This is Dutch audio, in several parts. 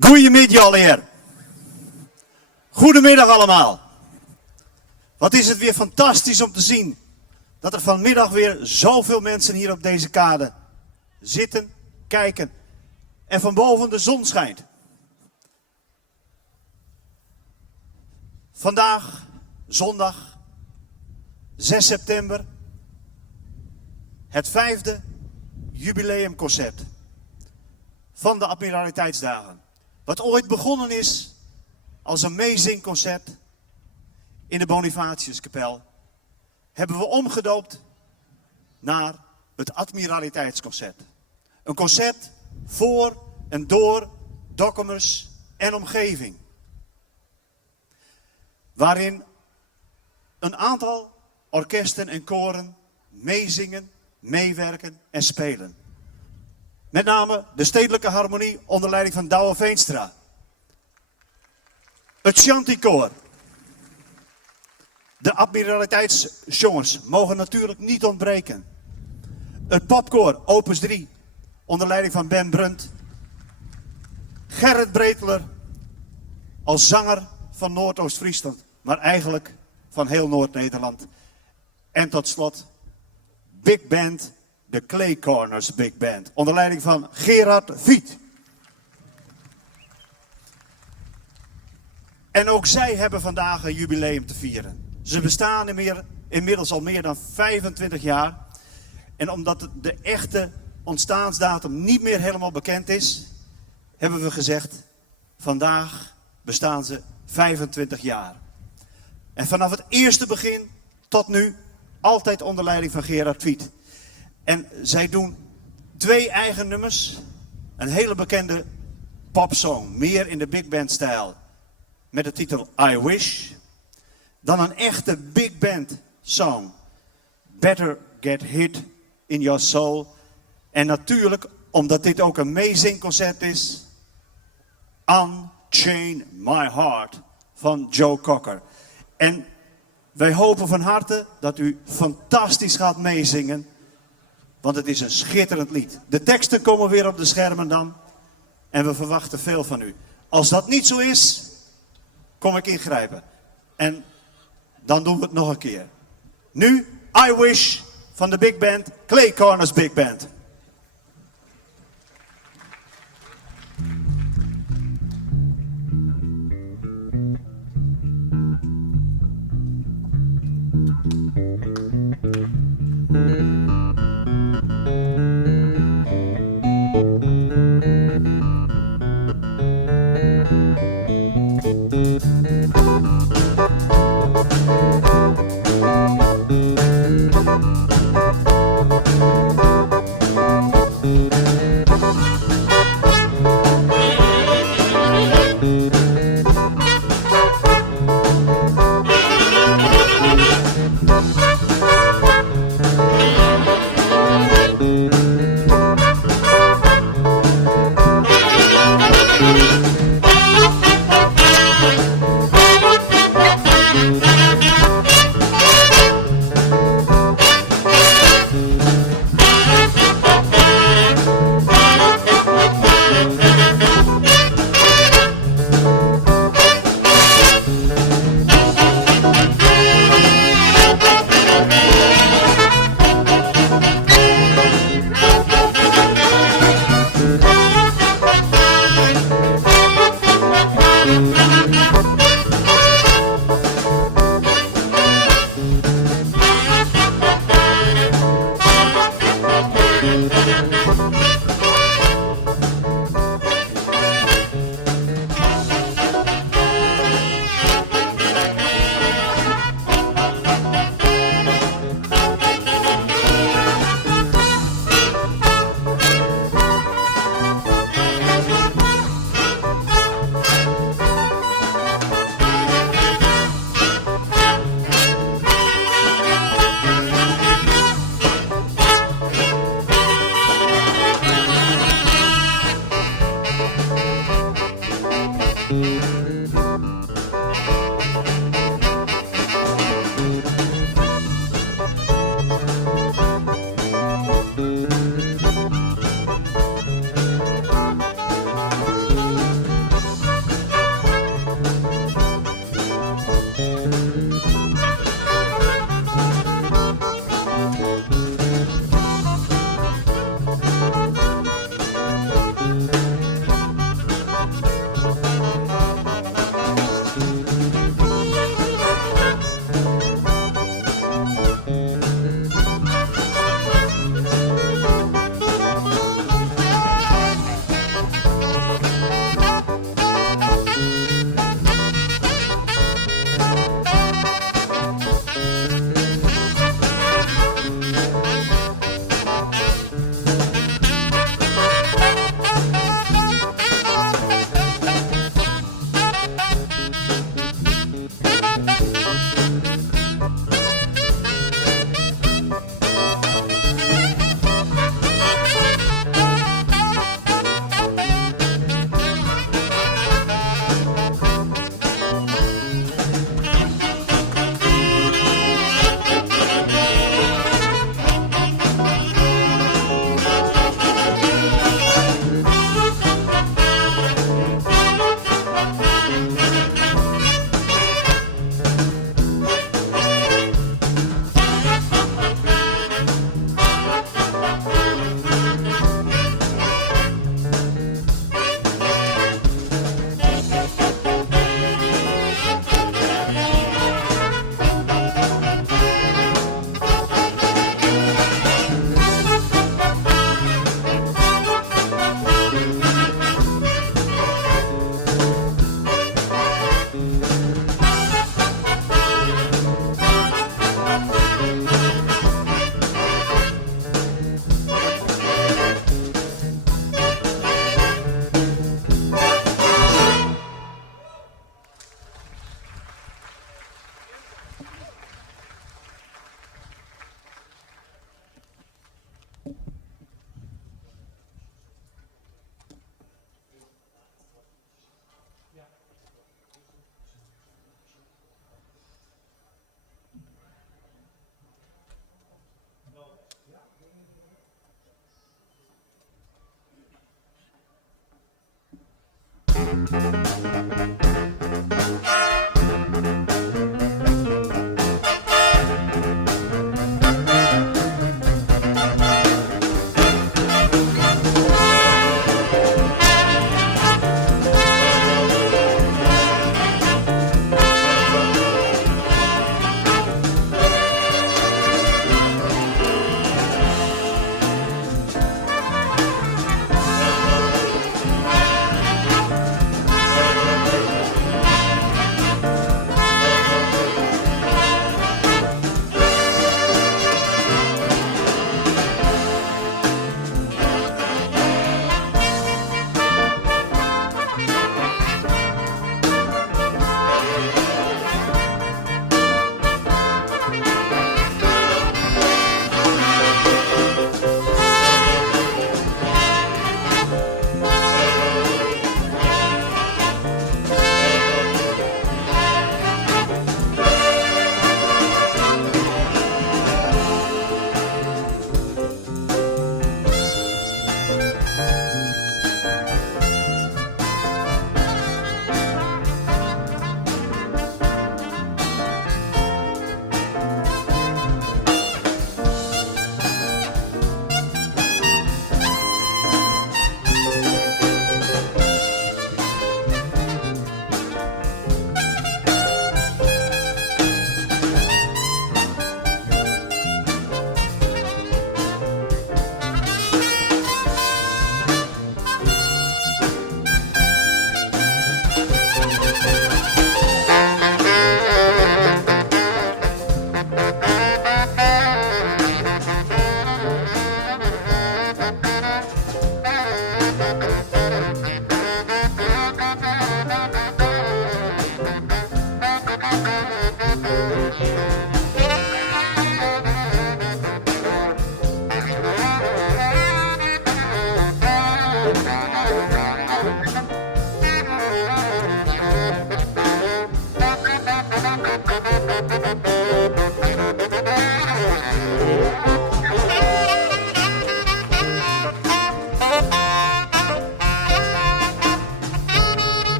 Goedemiddag alweer. Goedemiddag allemaal. Wat is het weer fantastisch om te zien dat er vanmiddag weer zoveel mensen hier op deze kade zitten, kijken en van boven de zon schijnt. Vandaag, zondag, 6 september, het 5e jubileumconcert van de Admiraliteitsdagen. Wat ooit begonnen is als een meezingconcert in de Bonifatiuskapel, hebben we omgedoopt naar het Admiraliteitsconcert. Een concert voor en door Dokkumers en omgeving. Waarin een aantal orkesten en koren meezingen, meewerken en spelen. Met name de Stedelijke Harmonie onder leiding van Douwe Veenstra. Het Chanticoor. De Admiraliteitsjongens mogen natuurlijk niet ontbreken. Het Popkoor, opus 3, onder leiding van Ben Brunt. Gerrit Breteler als zanger van Noordoost-Friesland, maar eigenlijk van heel Noord-Nederland. En tot slot Big Band, de Clay Corners Big Band, onder leiding van Gerard Viet. En ook zij hebben vandaag een jubileum te vieren. Ze bestaan inmiddels al meer dan 25 jaar. En omdat de echte ontstaansdatum niet meer helemaal bekend is, hebben we gezegd, vandaag bestaan ze 25 jaar. En vanaf het eerste begin tot nu altijd onder leiding van Gerard Viet. En zij doen 2 eigen nummers. Een hele bekende popsong, meer in de big band stijl. Met de titel I Wish. Dan een echte big band song. Better Get Hit in Your Soul. En natuurlijk, omdat dit ook een meezingconcert is, Unchain My Heart van Joe Cocker. En wij hopen van harte dat u fantastisch gaat meezingen. Want het is een schitterend lied. De teksten komen weer op de schermen dan. En we verwachten veel van u. Als dat niet zo is, kom ik ingrijpen. En dan doen we het nog een keer. Nu, I Wish van de Big Band, Clay Corners Big Band.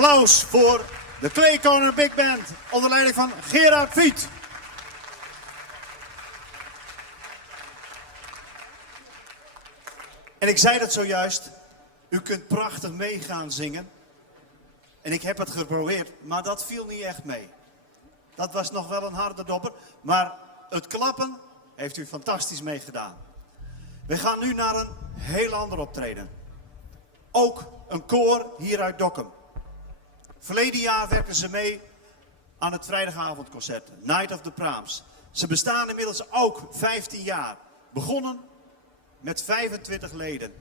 applaus voor de Clay Corner Big Band onder leiding van Gerard Viet. En ik zei dat zojuist, u kunt prachtig mee gaan zingen. En ik heb het geprobeerd, maar dat viel niet echt mee. Dat was nog wel een harde dobber, maar het klappen heeft u fantastisch meegedaan. We gaan nu naar een heel ander optreden. Ook een koor hier uit Dokkum. Verleden jaar werkten ze mee aan het vrijdagavondconcert, Night of the Praams. Ze bestaan inmiddels ook 15 jaar. Begonnen met 25 leden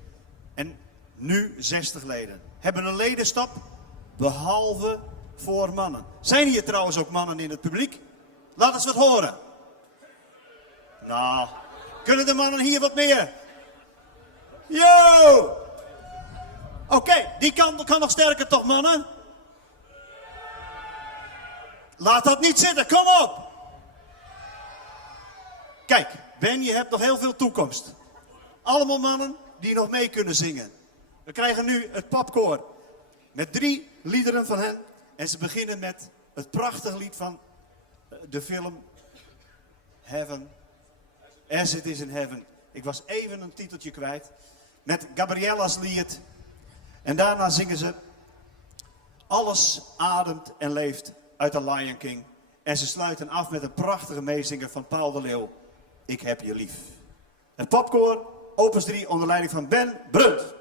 en nu 60 leden. Hebben een ledenstap, behalve voor mannen. Zijn hier trouwens ook mannen in het publiek? Laat eens wat horen. Nou, kunnen de mannen hier wat meer? Yo! Oké, die kan nog sterker toch, mannen? Laat dat niet zitten, kom op! Kijk, Ben, je hebt nog heel veel toekomst. Allemaal mannen die nog mee kunnen zingen. We krijgen nu het popkoor met 3 liederen van hen. En ze beginnen met het prachtige lied van de film Heaven, As It Is in Heaven. Ik was even een titeltje kwijt. Met Gabriella's lied. En daarna zingen ze Alles ademt en leeft uit de Lion King. En ze sluiten af met een prachtige meezinger van Paul de Leeuw. Ik heb je lief. Het popkoor, opus 3 onder leiding van Ben Brunt.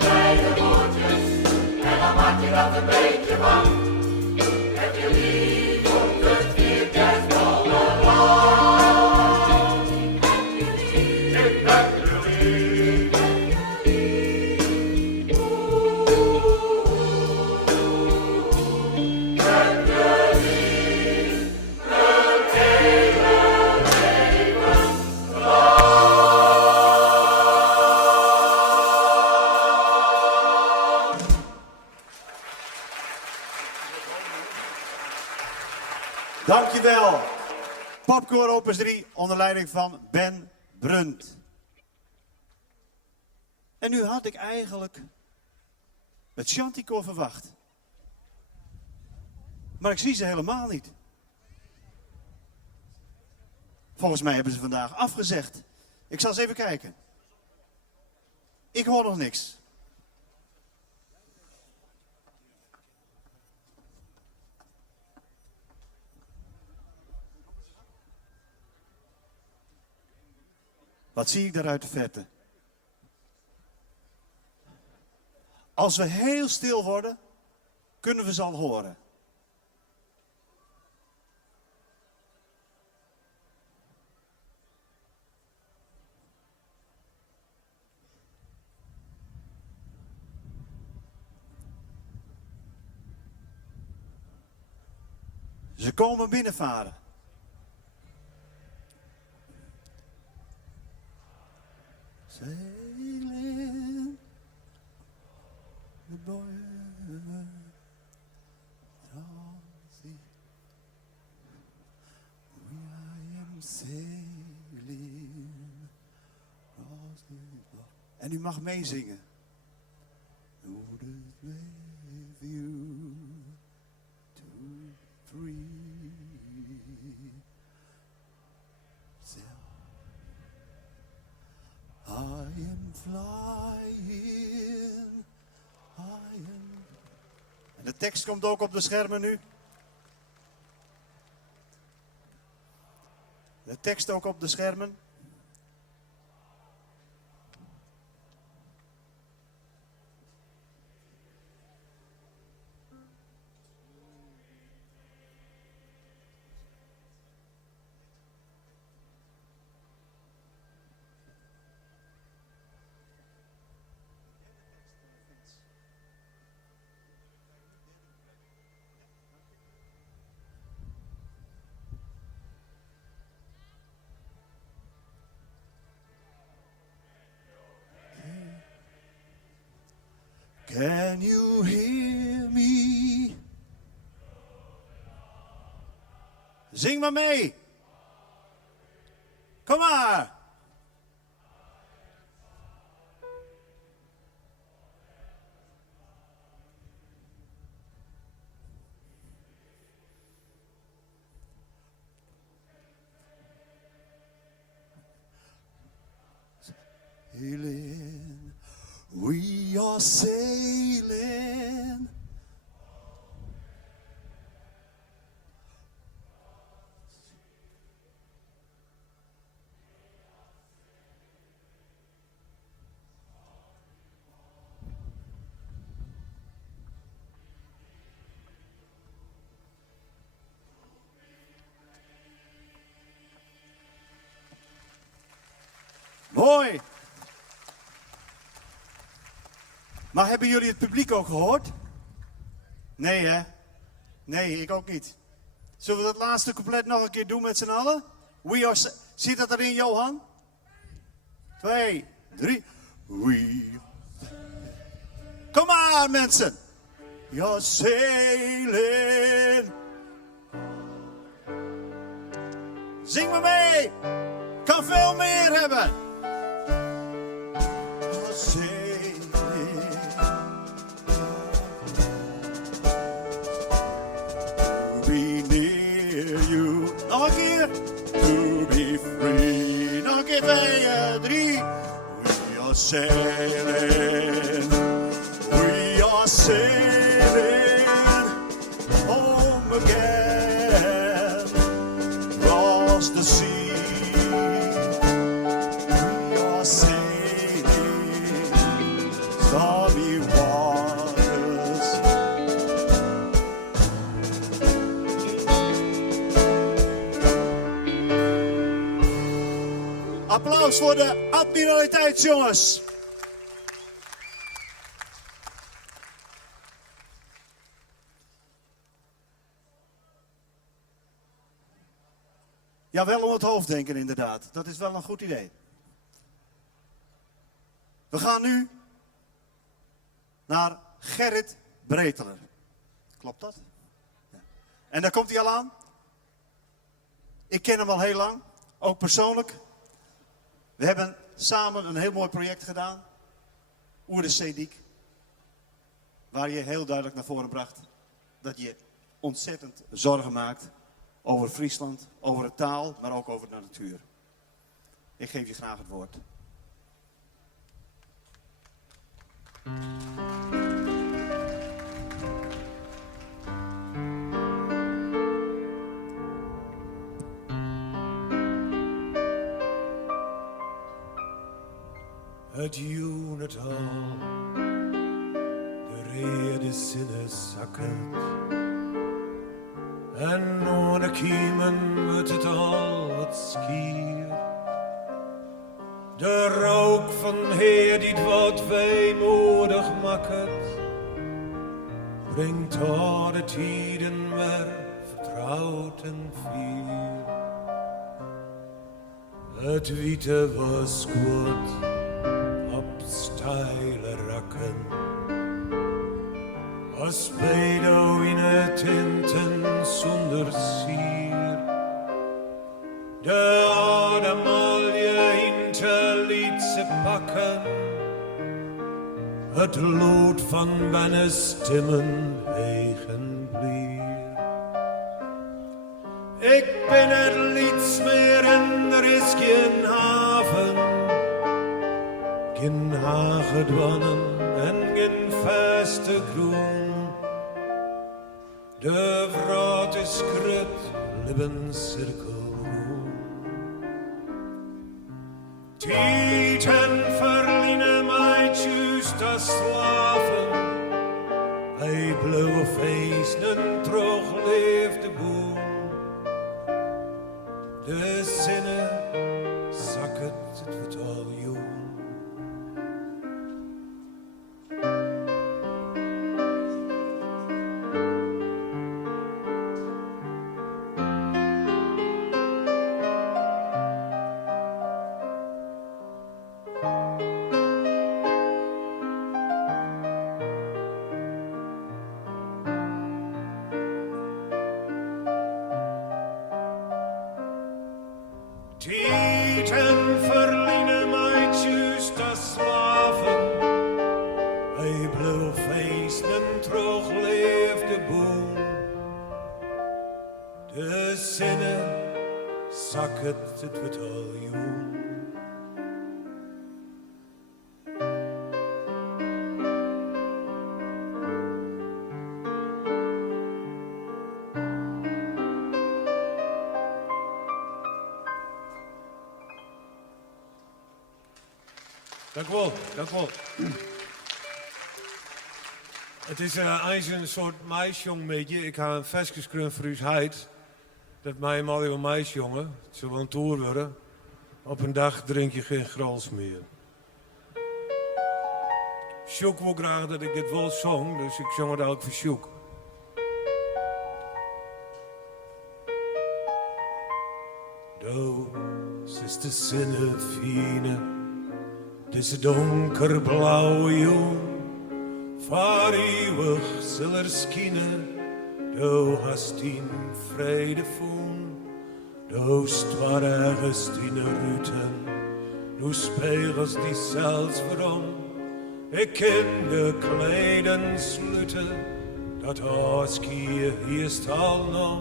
Kleine Dankjewel. Popkoor Opus 3 onder leiding van Ben Brunt. En nu had ik eigenlijk het Chanticoor verwacht. Maar ik zie ze helemaal niet. Volgens mij hebben ze vandaag afgezegd. Ik zal eens even kijken. Ik hoor nog niks. Wat zie ik daar uit de verte? Als we heel stil worden, kunnen we ze al horen. Ze komen binnenvaren. Sailing the boy I am sailing. En u mag meezingen. With you to free. I am flying. En de tekst komt ook op de schermen nu. De tekst ook op de schermen. Can you hear me? Zing maar mee. Kom maar. Sailing, we are sailing. Mooi. Maar hebben jullie het publiek ook gehoord? Nee, hè? Nee, ik ook niet. Zullen we dat laatste couplet nog een keer doen met z'n allen? Zit dat erin, Johan? 2, 3. Kom maar, mensen. You're sailing. Zing maar mee. Kan veel meer hebben. You're sailing. Nog een keer. To be free. Nog een keer 2, 3. We are sailing. We are sailing. Home again. Across the sea. We are sailing. Stormy waters. Applaus voor de admiraliteit, jongens. Ja, wel om het hoofd denken inderdaad. Dat is wel een goed idee. We gaan nu naar Gerrit Breteler. Klopt dat? Ja. En daar komt hij al aan. Ik ken hem al heel lang, ook persoonlijk. We hebben samen een heel mooi project gedaan. Oer de Zeediek. Waar je heel duidelijk naar voren bracht dat je ontzettend zorgen maakt over Friesland, over de taal, maar ook over de natuur. Ik geef je graag het woord. Het joenet al, de rede zinnen zakken. En ohne kiemen wordt het al wat skier. De rook van Heer die het wat weemoedig maakt, brengt al de tijden weer vertrouwd en fier. Het witte was goed op steile rakken, als pedo in het tinten zonder sier. De ademalje in te liet ze pakken, het lood van bijna stemmen wegen blier. Ik ben er niets meer en er is geen haven, geen hagedwannen en geen vaste groen. De vraat is krut, lebenscirkelroen. Tieten verlienen mij juist als slaven. Hij blauwe feesten terug leefde boem. De zinnen zakken het wordt al jong. Tieten verlienen mij juist als slaven. Hij bleef feesten terug leefde boem. De zinnen zakken het wordt al jong. Dank u wel, dank u wel. Het is eigenlijk een soort meisjong beetje. Ik ga een vers geschreven voor uw heid. Dat mij maar een meisjongen, het zal wel een toer worden. Op een dag drink je geen grals meer. Sjoek wil graag dat ik dit wel zong, dus ik zong het ook voor Sjoek. Doos is de zinnen fine. Deze donkerblauwe jong, voor eeuwig zal er schijnen. Du hast in vrede voen, du stwar ergens in ruten, du spelers die zelfs waarom. Ik ken de kleden sluiten, dat Oskier hier al nog.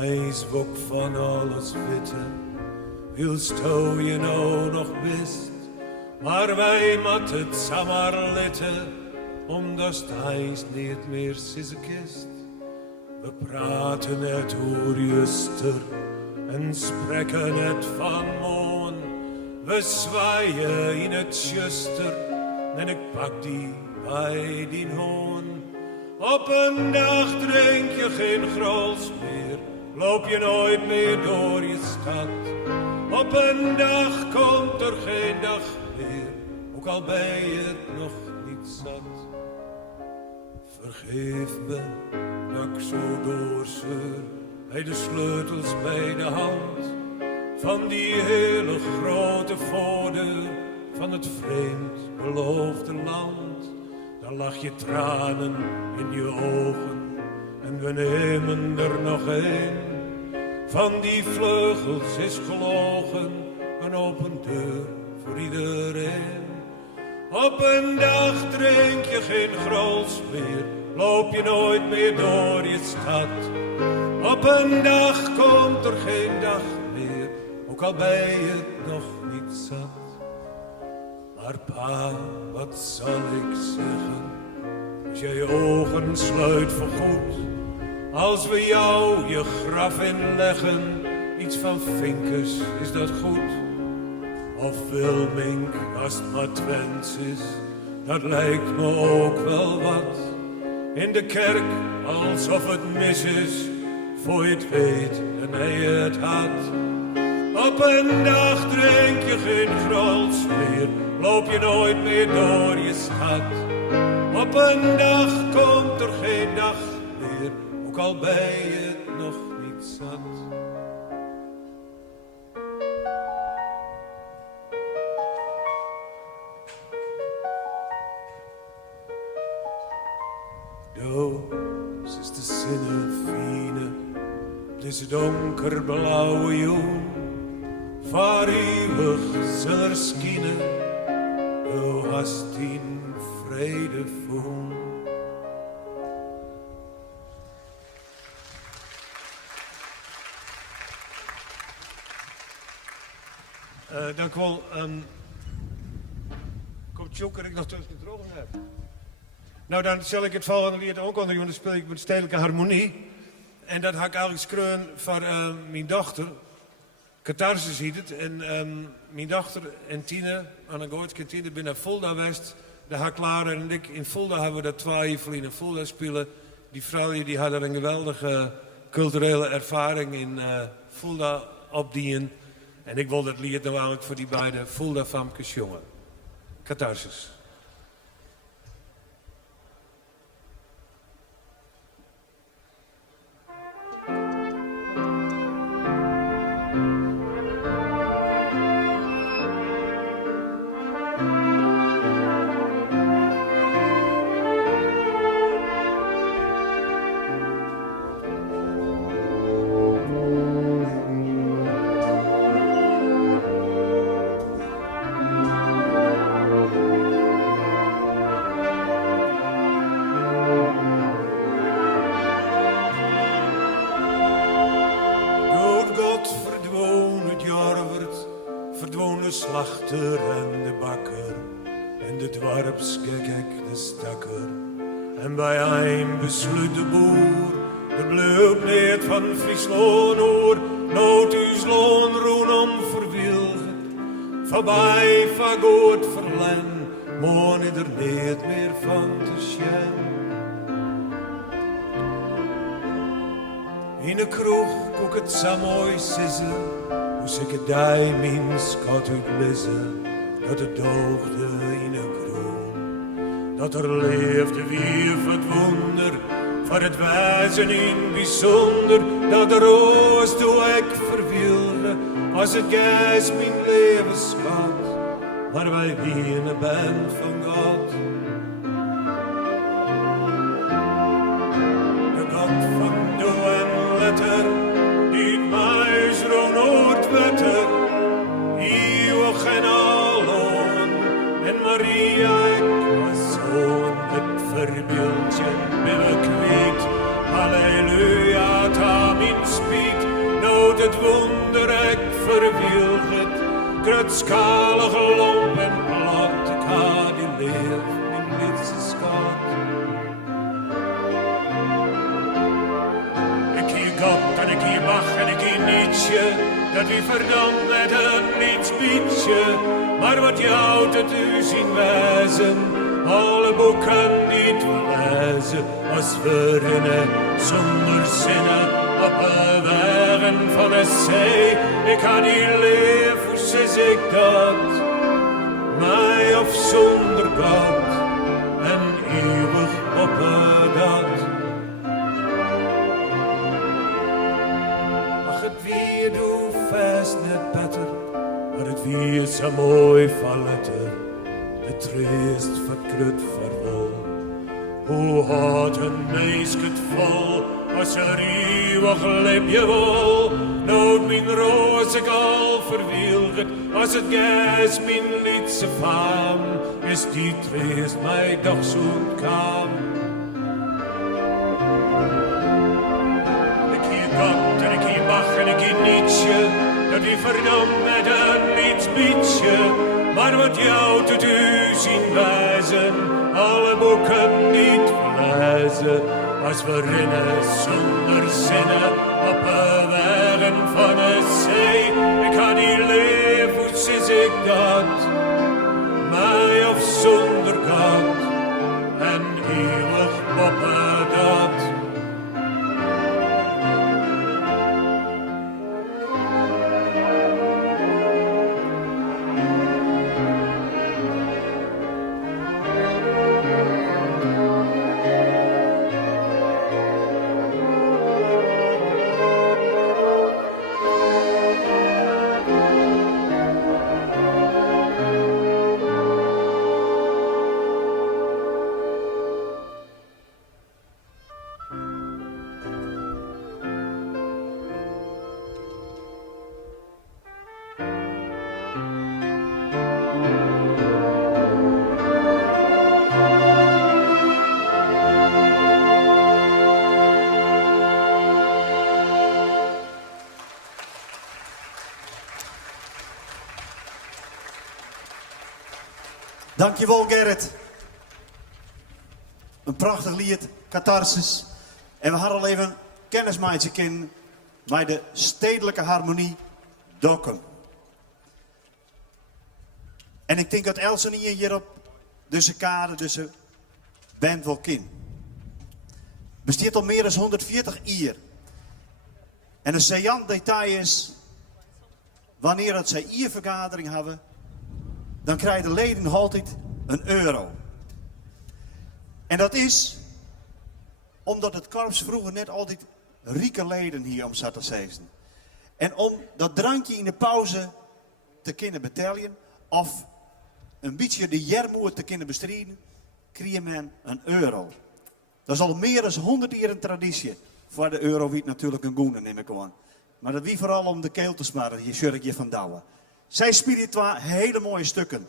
IJsbok van alles witte, wilst je nou nog best. Maar wij mat het samen litten, omdat ijs niet meer sisse kist. We praten het oer juster en spreken het van moon. We zwaaien in het juster en ik pak die bij die hoon. Op een dag drink je geen grals meer, loop je nooit meer door je stad. Op een dag komt er geen dag meer, ook al ben je het nog niet zat. Vergeef me dat ik zo doorzeur, bij de sleutels bij de hand. Van die hele grote voordeur van het vreemd beloofde land. Dan lag je tranen in je ogen en we nemen er nog een. Van die vleugels is gelogen een open deur voor iedereen. Op een dag drink je geen grols meer, loop je nooit meer door je stad. Op een dag komt er geen dag meer, ook al ben je het nog niet zat. Maar pa, wat zal ik zeggen, als jij je ogen sluit voor goed, als we jou je graf inleggen, iets van Vinkers, is dat goed? Of Wilmink, als het maar Twents is, dat lijkt me ook wel wat. In de kerk, alsof het mis is, voor je het weet en hij het had. Op een dag drink je geen grols meer, loop je nooit meer door je stad. Op een dag komt er geen dag meer, ook al ben je het nog niet zat. Doos is de zinnefine, deze donkerblauwe jong. Voor eeuwig zal er schijnen, du hast in vrede voelen. Dank u wel. Komt Joker ik nog tussen de drogen heb? Nou, dan zal ik het volgende lied ook onder, want dan speel ik met stedelijke harmonie. En dat had ik eigenlijk schreeuwen voor mijn dochter. Catharsis heet het. En mijn dochter en Tine, Anna Goortske en Tine, ben naar Fulda geweest. Daar Clara en ik in Fulda hebben we dat 2 jaar in Fulda spelen. Die vrouwen die hadden een geweldige culturele ervaring in Fulda opdienen. En ik wil dat lied nou eigenlijk voor die beide Fulda-famkes jongen. Catharsis. Slachter en de bakker en de dwarpsgek de stakker. En bij een besluit de boer, de bleut niet van Friesland oor, nood uw loon roen om verwilget. Voorbij vagoort verlen, moon er niet meer van te schijn. In de kroeg koek het zo mooi sissen. Moest ik het die mijn schat uitblissen, dat het doogde in een kroon. Dat er leefde weer het wonder, van het wijzen in bijzonder. Dat de roos doe ik verwilde, als het geest mijn leven schat. Maar wij winnen ben van God. De God van doe en letter, die muis Noordwetter, eeuwig en alom. En Maria, ik was zo'n het verbeeldje, ben ik kwijt. Halleluja, ta mijn spiet, nood het wonder, ik verwilget. Krutskalige lomp en plat, ik had die leef, mijn liefste schat. Ik hier God en ik hier Bach en ik hier Nietzsche, dat wie verdampt met een nietsbietje. Maar wat jou te u zien wijzen, alle boeken niet lezen. Als we rennen zonder zinnen op de wegen van de zee. Ik had die leef, hoe zes ik dat? Mij of zonder God en eeuwig op dat. Wie doe vast net beter, maar het wie is zo mooi valleter, de treest verkrut verwol. Hoe had een mens het vol, als er eeuwig leef je wol, Nood mijn roos ik al verwilget, als het gas mijn liedse faam, is die treest mij doch zo'n kaam. Ik hier God en ik hier Bach en ik hier Nietzsche, dat die verdampt met een liedspietje, maar wat jou te doen zien wijzen, alle boeken niet verlezen, als we rennen zonder zinnen op de wegen van de zee. Ik had die leef, hoe zie ik dat, mij of zonder God, en eeuwig poppen dat. Dankjewel Gerrit. Een prachtig lied, Catharsis. En we hadden al even kennismaatje kennen bij de stedelijke harmonie Dokkum. En ik denk dat Elsen hierop tussen kade, tussen band wel kin. Bestaat al meer dan 140 jaar. En een saillant detail is, wanneer dat zij hier vergadering hebben, dan krijgen de leden altijd €1. En dat is omdat het korps vroeger net altijd rieke leden hier om zat te zezen. En om dat drankje in de pauze te kunnen betalen, of een beetje de jermoer te kunnen bestrijden, kreeg men €1. Dat is al meer dan 100 jaar een traditie. Voor de euro wie het natuurlijk een goede, neem ik aan. Maar dat wie vooral om de keel te smaren, hier Jurkje van Douwen. Zij spelen twee hele mooie stukken.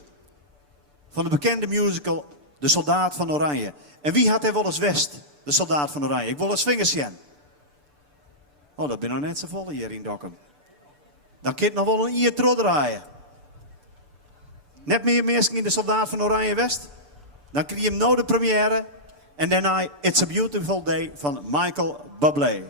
Van de bekende musical De Soldaat van Oranje. En wie had er wel eens West, De Soldaat van Oranje? Ik wil eens vingers zien. Oh, dat ben nog net zo vol hier in Dokkum. Dan kun je nog wel een ier draaien. Net meer mensen in De Soldaat van Oranje West. Dan krijg je hem nou de première. En daarna It's a Beautiful Day van Michael Bublé.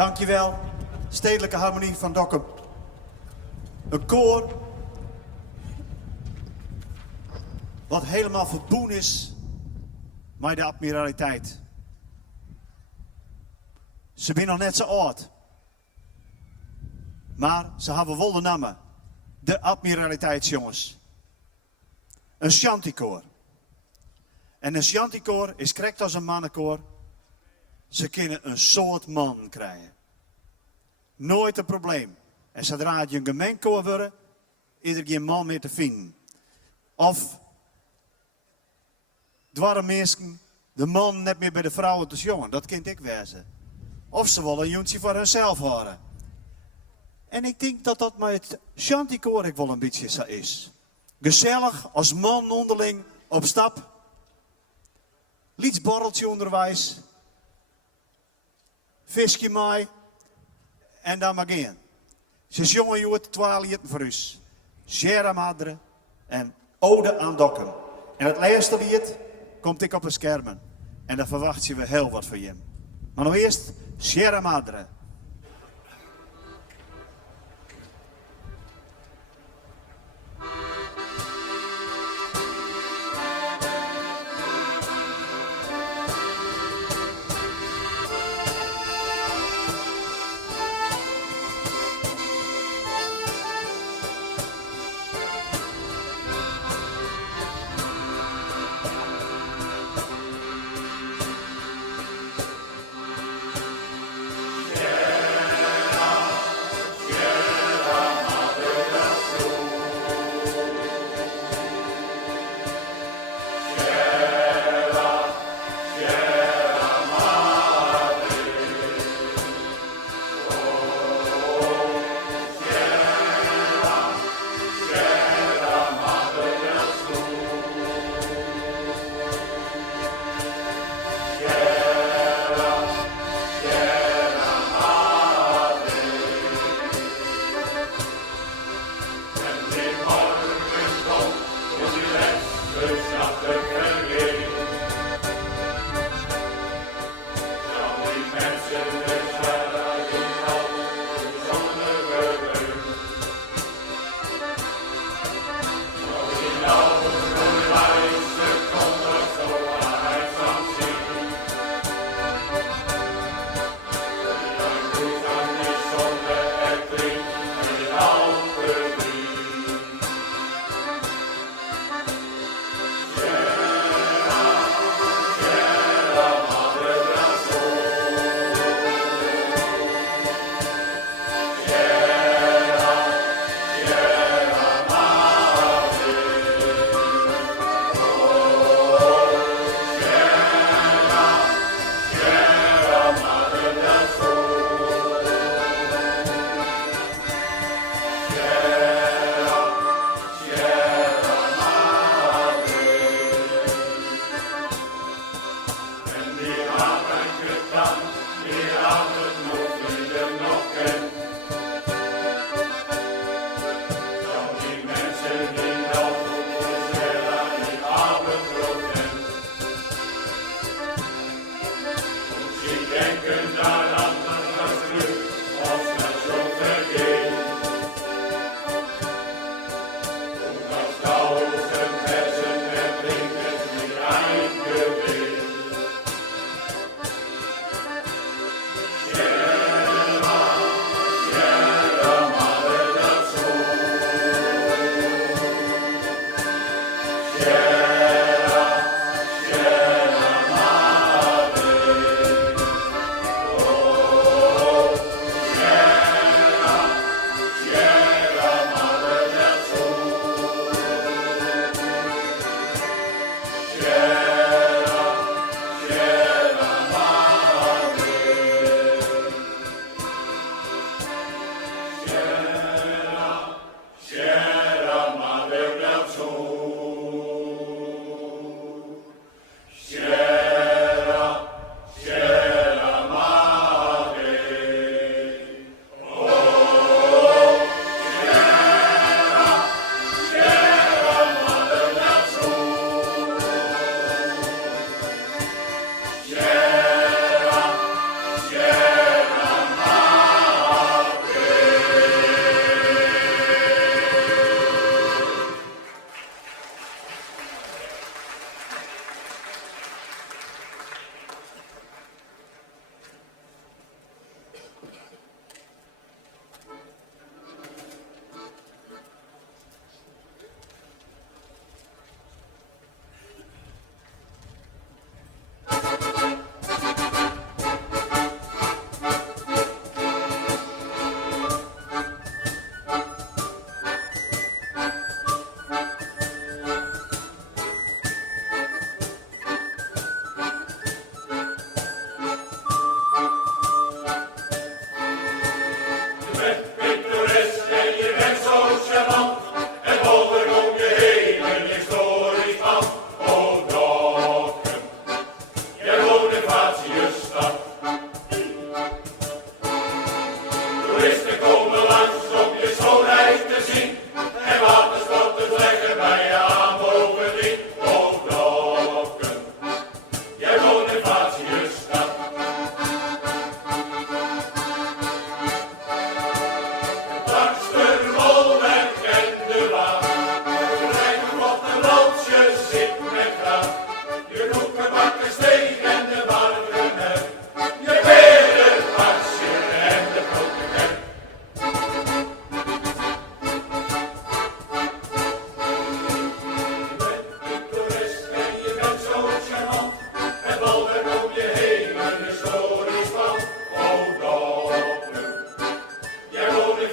Dankjewel, Stedelijke Harmonie van Dokkum. Een koor wat helemaal verboen is met de admiraliteit. Ze zijn nog net zo oud. Maar ze hebben wel de namen. De admiraliteitsjongens. Een shantykoor. En een shantykoor is correct als een mannenkoor. Ze kunnen een soort man krijgen. Nooit een probleem. En zodra het een gemeenkoor wordt, is er geen man meer te vinden. Of dwarre mensen de man net meer bij de vrouwen te jongen. Dat kind ik wezen. Of ze willen een joentje voor hunzelf horen. En ik denk dat dat met het shantykoor ik wel een beetje zo is. Gezellig als man onderling op stap. Liets borreltje onderwijs. Visje maai. En dan maar gaan. Ze jongen joet 12 lieden voor us. Sierra Madre en Ode aan Dokkum. En het laatste lied komt ik op een schermen. En dan verwacht je we heel wat van je. Maar nog eerst Sierra Madre. Sierra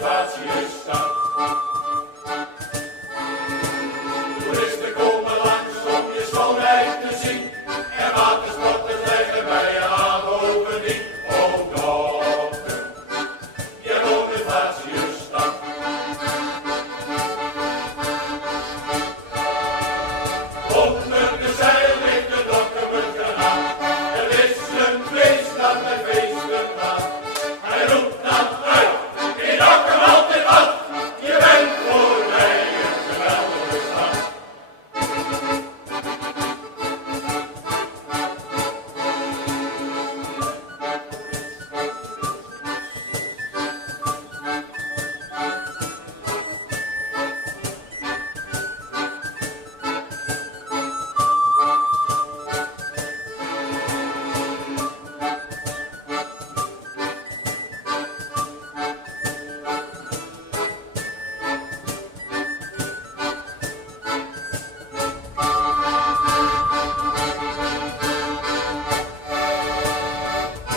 Bonifatiusstad. Toeristen komen langs om je schoonheid te zien. En watersporters leggen bij je aan bovendien. Oh dokter, je Bonifatiusstad. Onder de zeil ligt de doktermuntgenaam. Er is een feest dat bij feesten gaat. Hij roept dan uit, in Dokkum altijd wat. Je bent voor mij een geweldige stad.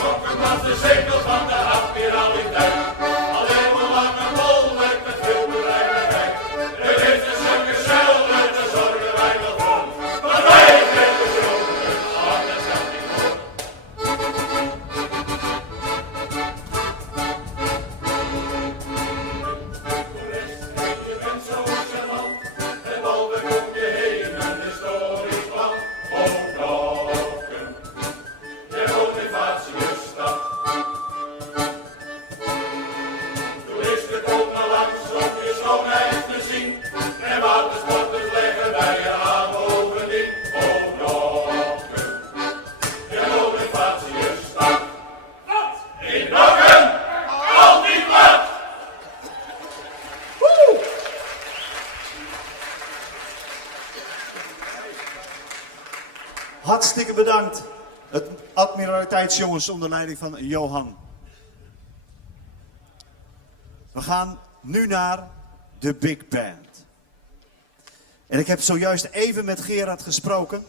Dokkum was de zetel van de admiraliteit. Alleen maar lange bolwerk met veel bedrijvigheid. Er is een stukje zelden, daar zorgen wij wel voor. Maar wij geven zonen, anders gaat niet door. Je bent zo charmant, en bolwerk om je heen, een historisch plan. Oh Dokkum, je Bonifatiusstad. Toeristen komen langs om je schoonheid te zien. En watersporters leggen bij je aan bovendien. Oh Dokkum, je Bonifatiusstad. Wat? In Dokkum, altijd wat! Hartstikke bedankt. Het admiraliteitsjongens onder leiding van Johan. We gaan nu naar de Big Band. En ik heb zojuist even met Gerard gesproken.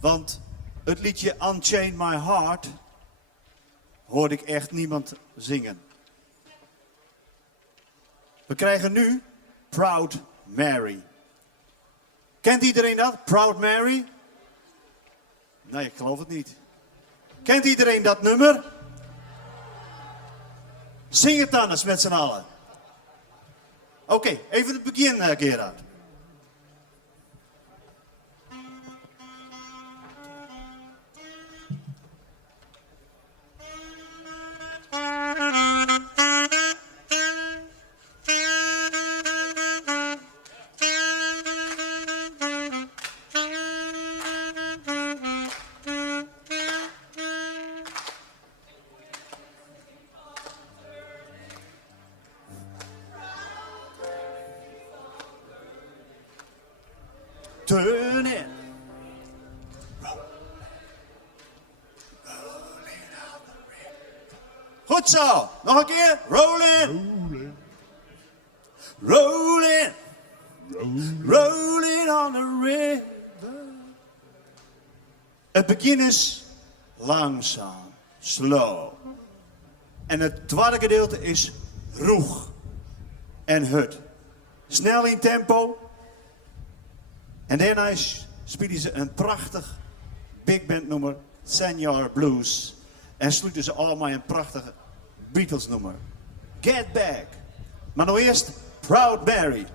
Want het liedje Unchain My Heart hoorde ik echt niemand zingen. We krijgen nu Proud Mary. Kent iedereen dat? Proud Mary? Nee, ik geloof het niet. Kent iedereen dat nummer? Zing het dan eens met z'n allen. Oké, even het begin, Gerard. Turn in. Goed zo. Nog een keer. Roll in. Roll in. Rolling on the river. Het begin is langzaam, slow. En het tweede gedeelte is roeg en hut. Snel in tempo. En daarna spelen ze een prachtig big band nummer, Senior Blues. En sluiten ze allemaal een prachtige Beatles nummer, Get Back. Maar nou eerst Proud Mary.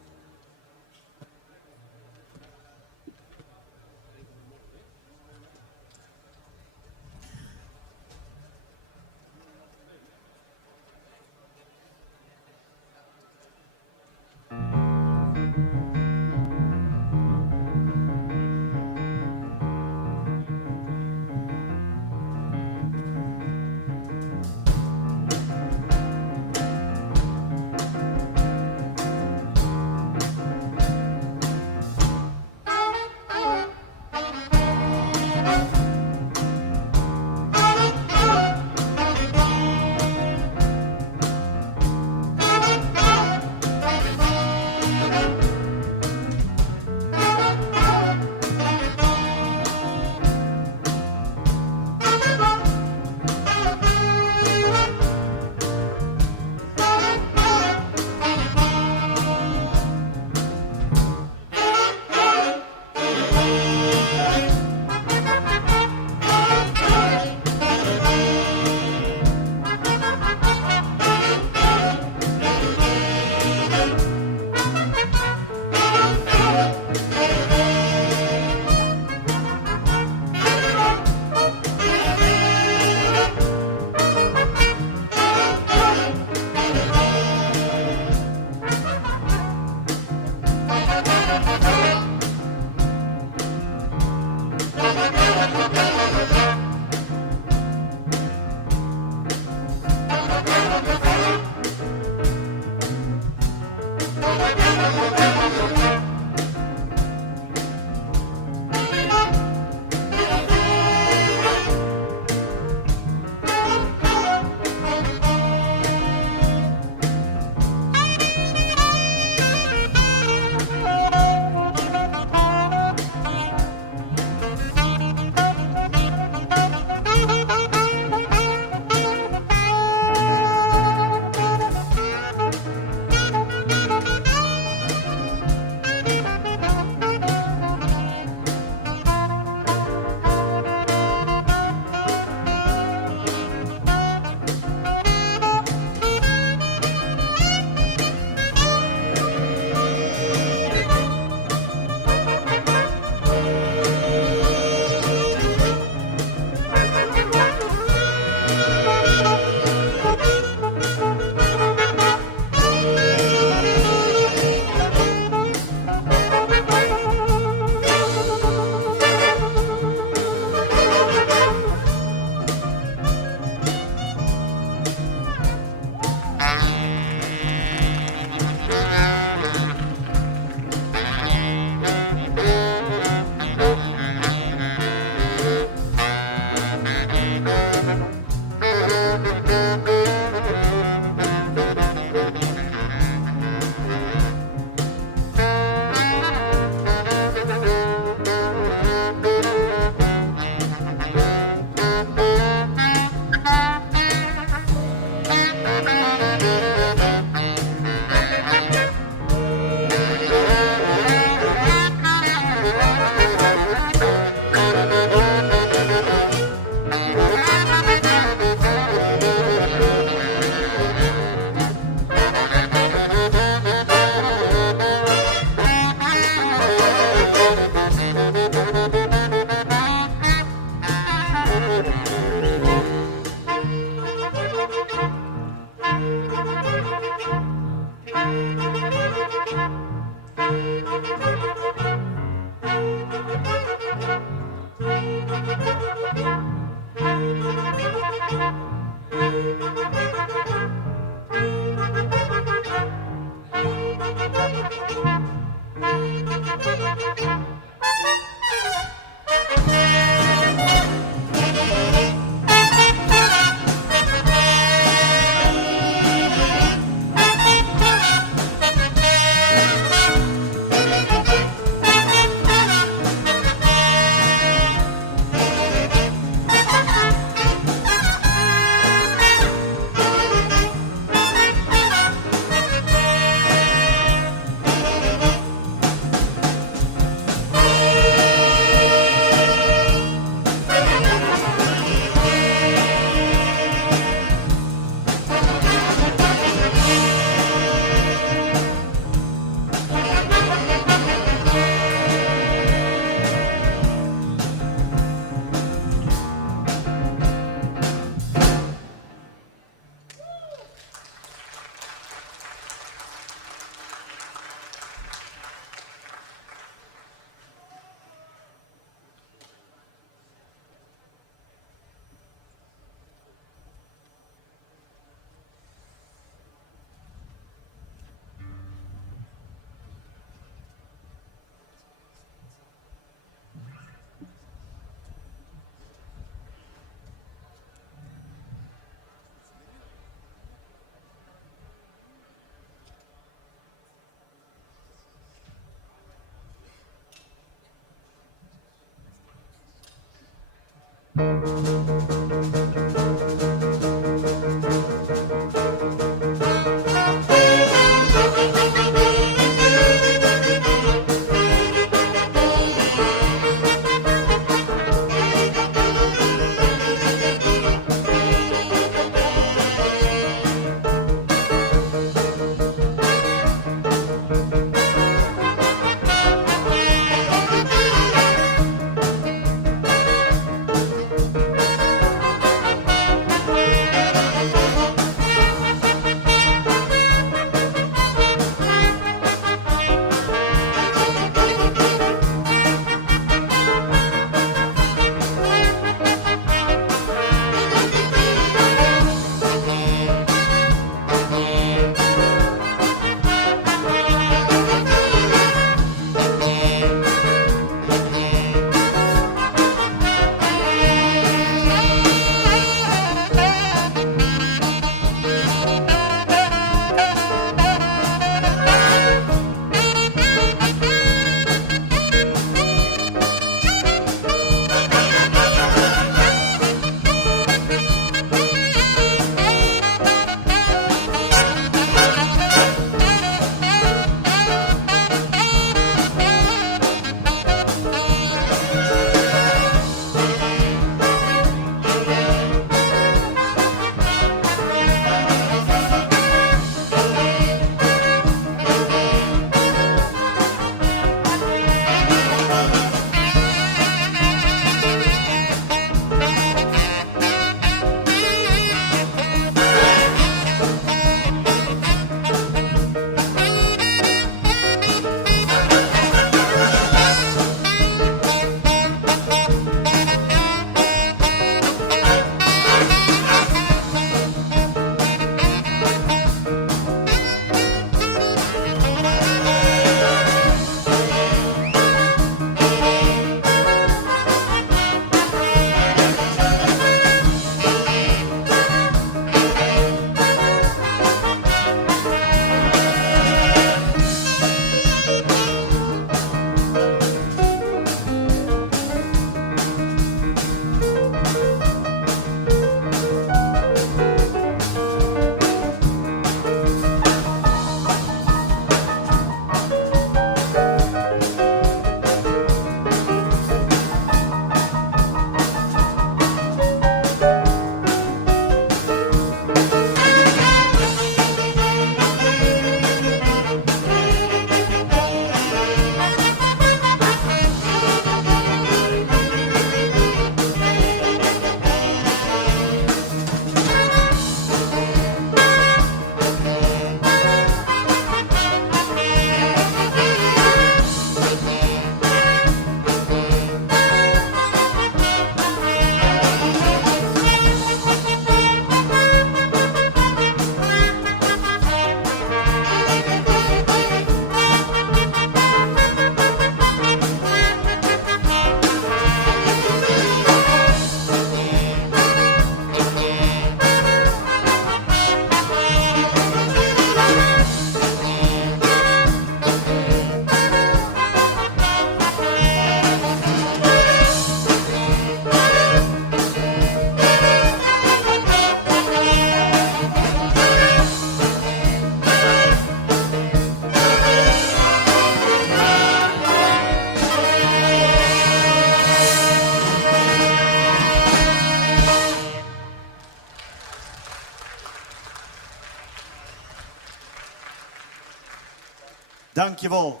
Dankjewel,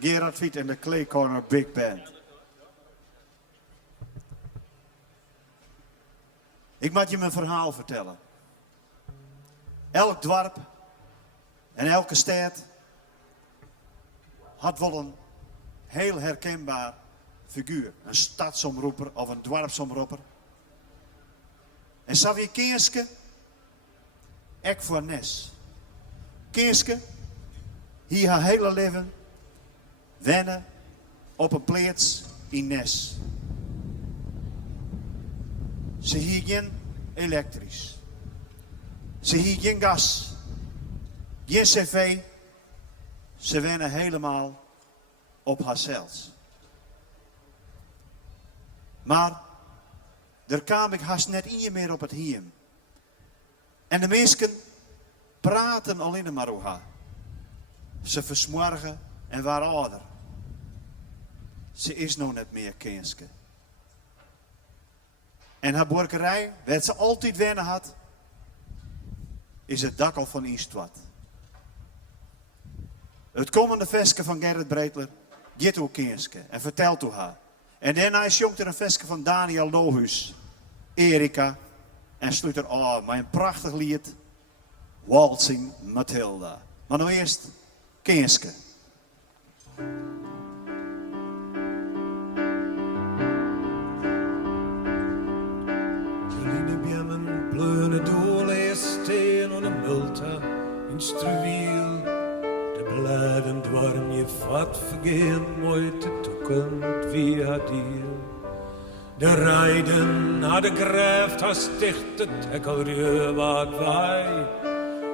Gerard Viet en de Clay Corner Big Band. Ik moet je mijn verhaal vertellen. Elk dorp en elke stad had wel een heel herkenbaar figuur. Een stadsomroeper of een dorpsomroeper. En Xavier Keenske, ek voor Nes. Keenske, hier haar hele leven wennen op een plaats in Nes. Ze hier geen elektrisch. Ze hier geen gas. Geen cv. Ze wennen helemaal op haarzelfs. Maar daar kwam ik haast net in meer op het hiem. En de mensen praten alleen maar over haar. Ze versmorgen en waren ouder. Ze is nog net meer Keenske. En haar borkerij, waar ze altijd wennen had, is het dak al van Instwat. Het komende versje van Gerrit Breedler gaat over Keenske en vertelt over haar. En daarna jongt er een versje van Daniel Lohuus, Erika, en sluit er af met een prachtig lied, Waltzing Mathilda. Maar nou eerst Keenske. Blöne dåliga sten och en multa in struviel. De bläden dvarm je fatt förgen mojte tuckend via diel. De rijden hade grävt har stichtet häckelrjö vad vaj.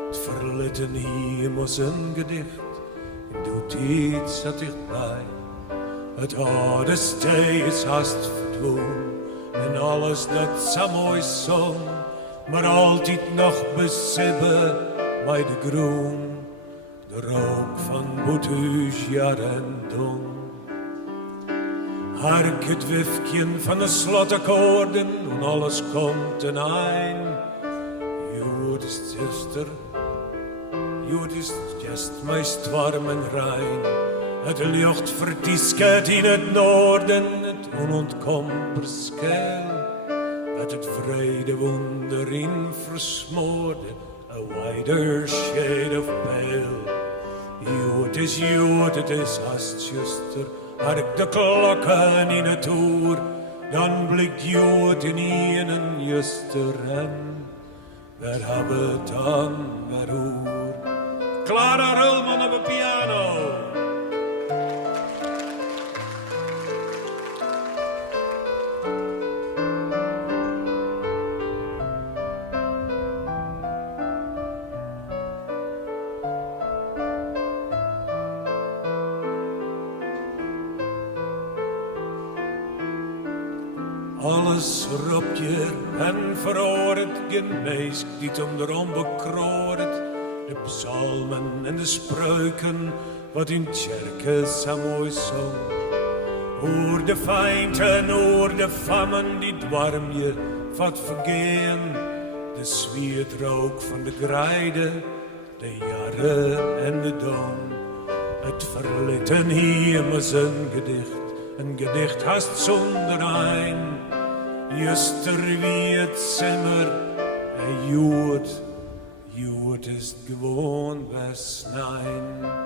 Het verlitten hiem was een gedicht, in doe tijd zat ich bij. Het oude stee is haast verdwoen, en alles dat zo mooi zong. Maar altijd nog besibben bij de groen, de rook van boethuis, jaar en dong. Hark het wifkjen van de slotakkoorden, en alles komt ten eind. Jood is zuster, Jood is just meest warm en rein. Het licht vertiesket in het noorden, het onontkombaar scheel. Dat het vrede wonder in versmoorde, a wider shade of pale. Jood, het is haast zuster, hark de klokken in het oor. Dan blikt Jood in een juster en waar hebben het dan waar hoor. Clara Rulman op een piano. Alles roept je en verhoort geen meest die om de onbekroort. De psalmen en de spreuken, wat in tjerken zo mooi zong. Hoor de feind en hoor de fammen, die dwarm je wat vergeen. De zwiertrook van de grijde, de jaren en de dom. Het verlitten hier is een gedicht haast zonder ein. Juster wie het simmer en Jood is gewoon wesnein.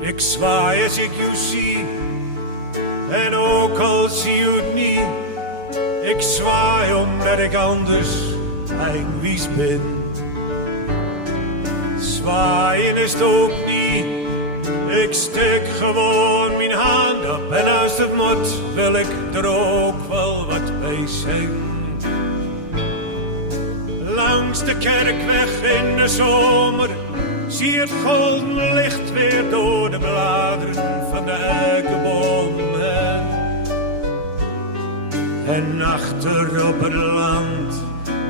Ik zwaai als ik jou zie, en ook al zie je het niet. Ik zwaai omdat ik anders eigenwijs ben. Zwaaien is het ook niet, ik steek gewoon mijn hand op. En als het moet, wil ik er ook wel wat bij zeggen. Langs de kerkweg in de zomer zie het golden licht weer door de bladeren van de eikenboom heen. En achter op het land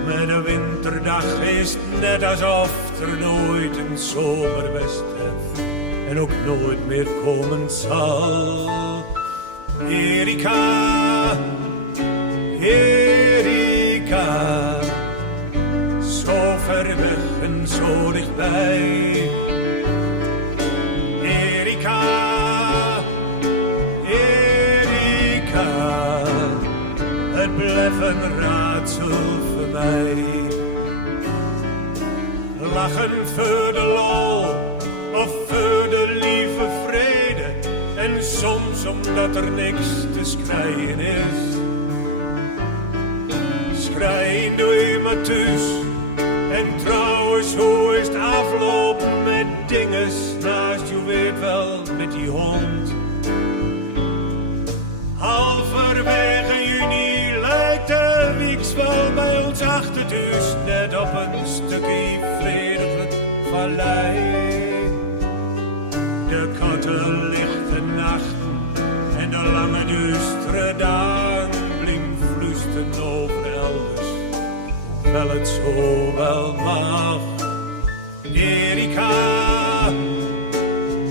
met een winterdag is het net alsof er nooit een zomer best heeft en ook nooit meer komen zal. Erika, Erika, zo ver weg en zo dichtbij. Erika, Erika, het blijft een raadsel voor mij. Lachen voor de lol of voor de lieve vrede. En soms omdat er niks te schreien is. Schreien doe je maar thuis. En trouwens, hoe is het aflopen met dinges naast je weet wel met die hond. Halverwege juni lijkt de wieks wel bij ons achtertuis, net op een stukje vredig vallei. De korte lichte nachten en de lange duistere dagen blinkt vloesten over elders, wel het zo wel mag. Erika,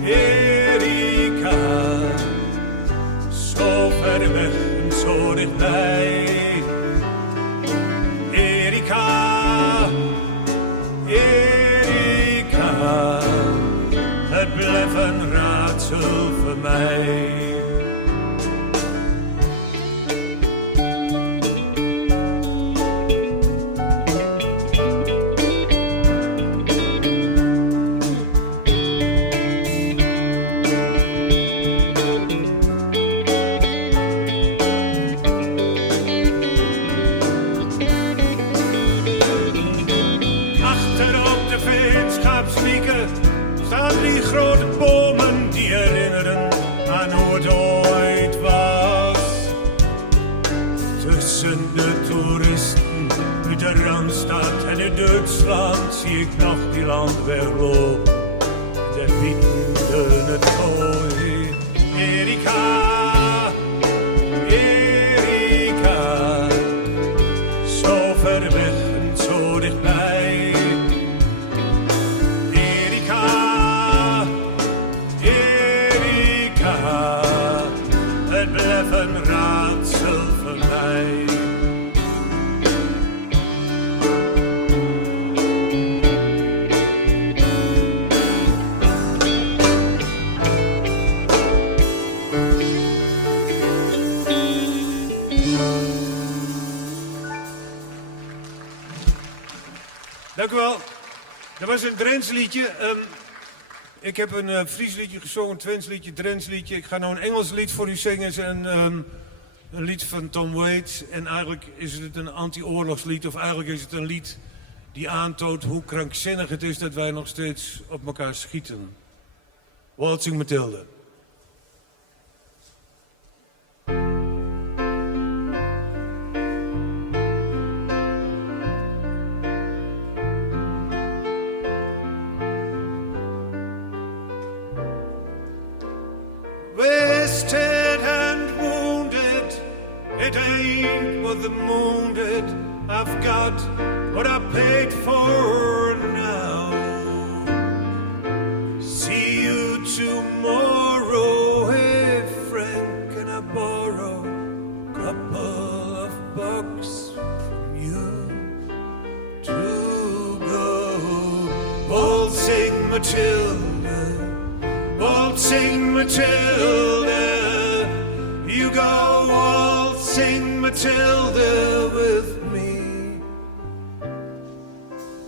Erika, zo ver weg en zo dichtbij. Erika, Erika, het blijft een raadsel voor mij. Staan die grote bomen die herinneren aan hoe het ooit was. Tussen de toeristen uit de Randstad en uit Duitsland zie ik nog die landweg lopen. De winden het gooi. Erika, Erika, zo ver weg en zo dichtbij. Het blijft een raadsel voor mij. Dank u wel. Dat was een Drents liedje. Ik heb een Fries liedje gezongen, een Twents liedje, Drents liedje. Ik ga nou een Engels lied voor u zingen. Een lied van Tom Waits. En eigenlijk is het een anti-oorlogslied. Of eigenlijk is het een lied die aantoont hoe krankzinnig het is dat wij nog steeds op elkaar schieten. Waltzing Matilda. Wasted and wounded, it ain't what the wounded I've got what I paid for now. See you tomorrow, hey Frank, can I borrow a couple of bucks from you to go? Waltzing Matilda, waltzing Matilda, you go waltzing Matilda with me.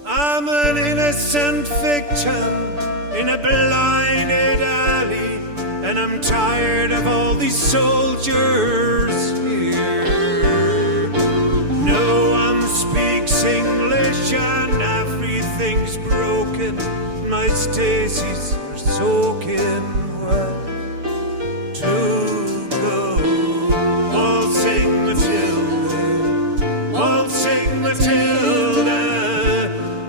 I'm an innocent victim in a blinded alley, and I'm tired of all these soldiers here. No one speaks English and everything's broken. My Stacy's soaking wet to go. Waltzing Matilda, waltzing Matilda,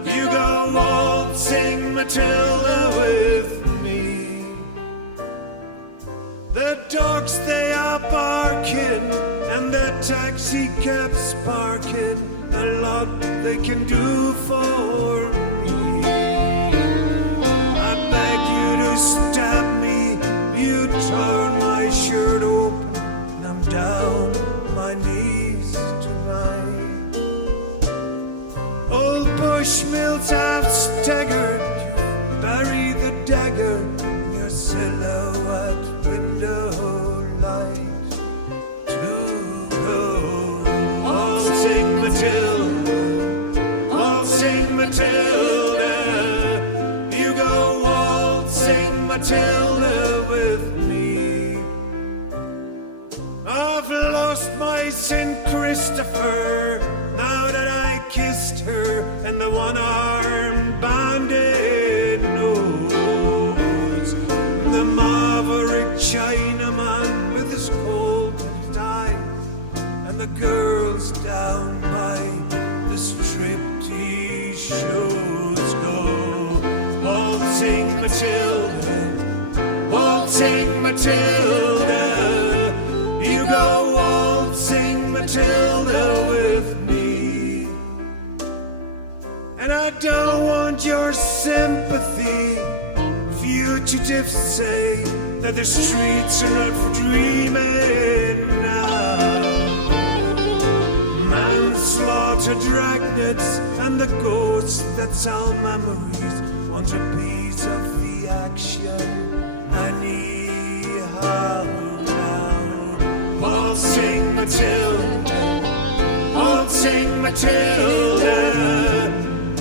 you go waltzing Matilda with me. The dogs they are barking and the taxi cabs parking, a lot they can do for me. I beg you to stop me, you turn my shirt open, and I'm down on my knees tonight. Old Bushmills have staggered, you bury the dagger in your silhouette window light. To go waltzing Matilda, waltzing Matilda, you go waltzing Matilda with me. I've lost my St. Christopher, now that I kissed her and the one-armed bandit knows. The maverick Chinaman with his cold eye, and the girls down by the striptease shows go waltzing Matilda, waltzing Matilda, you go waltzing Matilda with me. And I don't want your sympathy. Fugitives say that the streets are not for dreaming now. Manslaughter, dragnets, and the ghosts that sell memories want a piece of the action anyhow now. Waltzing Matilda, waltzing Matilda,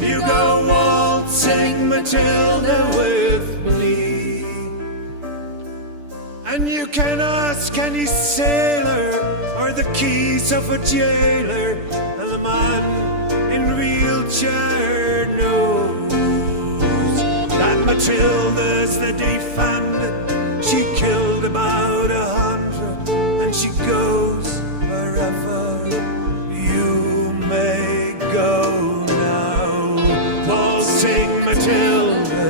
you go waltzing Matilda with me. And you can ask any sailor or the keys of a jailer, and the man in wheelchair knows that Matilda's the defendant. She killed about 100, and she goes wherever you may go now. Waltzing Matilda,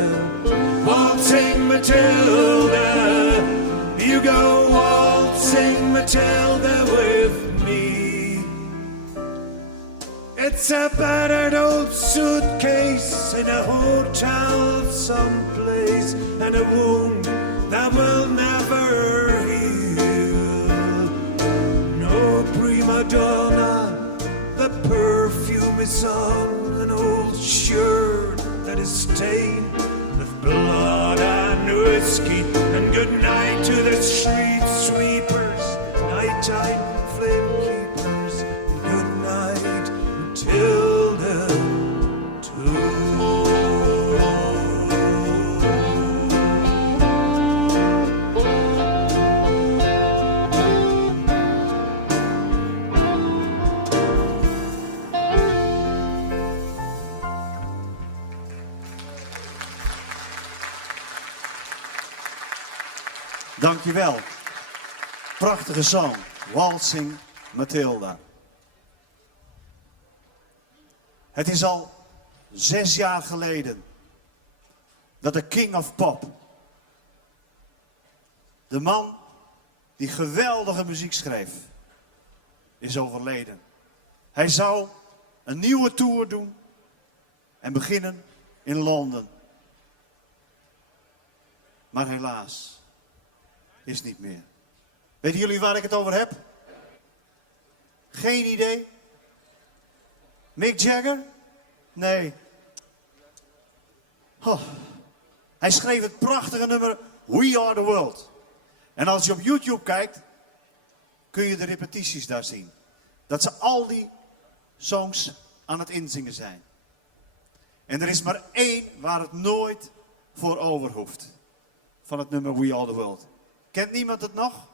waltzing Matilda, you go waltzing Matilda with me. It's a battered old suitcase in a hotel someplace, and a wound that will never heal. No prima donna, the perfume is on an old shirt that is stained with blood and whiskey. And good night to the street sweepers, nighttime flame keepers. Good night, Matilda, too. Dankjewel. Prachtige zang. Waltzing Matilda. Het is al 6 jaar geleden dat de King of Pop, de man die geweldige muziek schreef, is overleden. Hij zou een nieuwe tour doen en beginnen in Londen. Maar helaas is niet meer. Weten jullie waar ik het over heb? Geen idee? Mick Jagger? Nee. Oh. Hij schreef het prachtige nummer We Are The World. En als je op YouTube kijkt, kun je de repetities daar zien. Dat ze al die songs aan het inzingen zijn. En er is maar één waar het nooit voor over hoeft. Van het nummer We Are The World. Kent niemand het nog?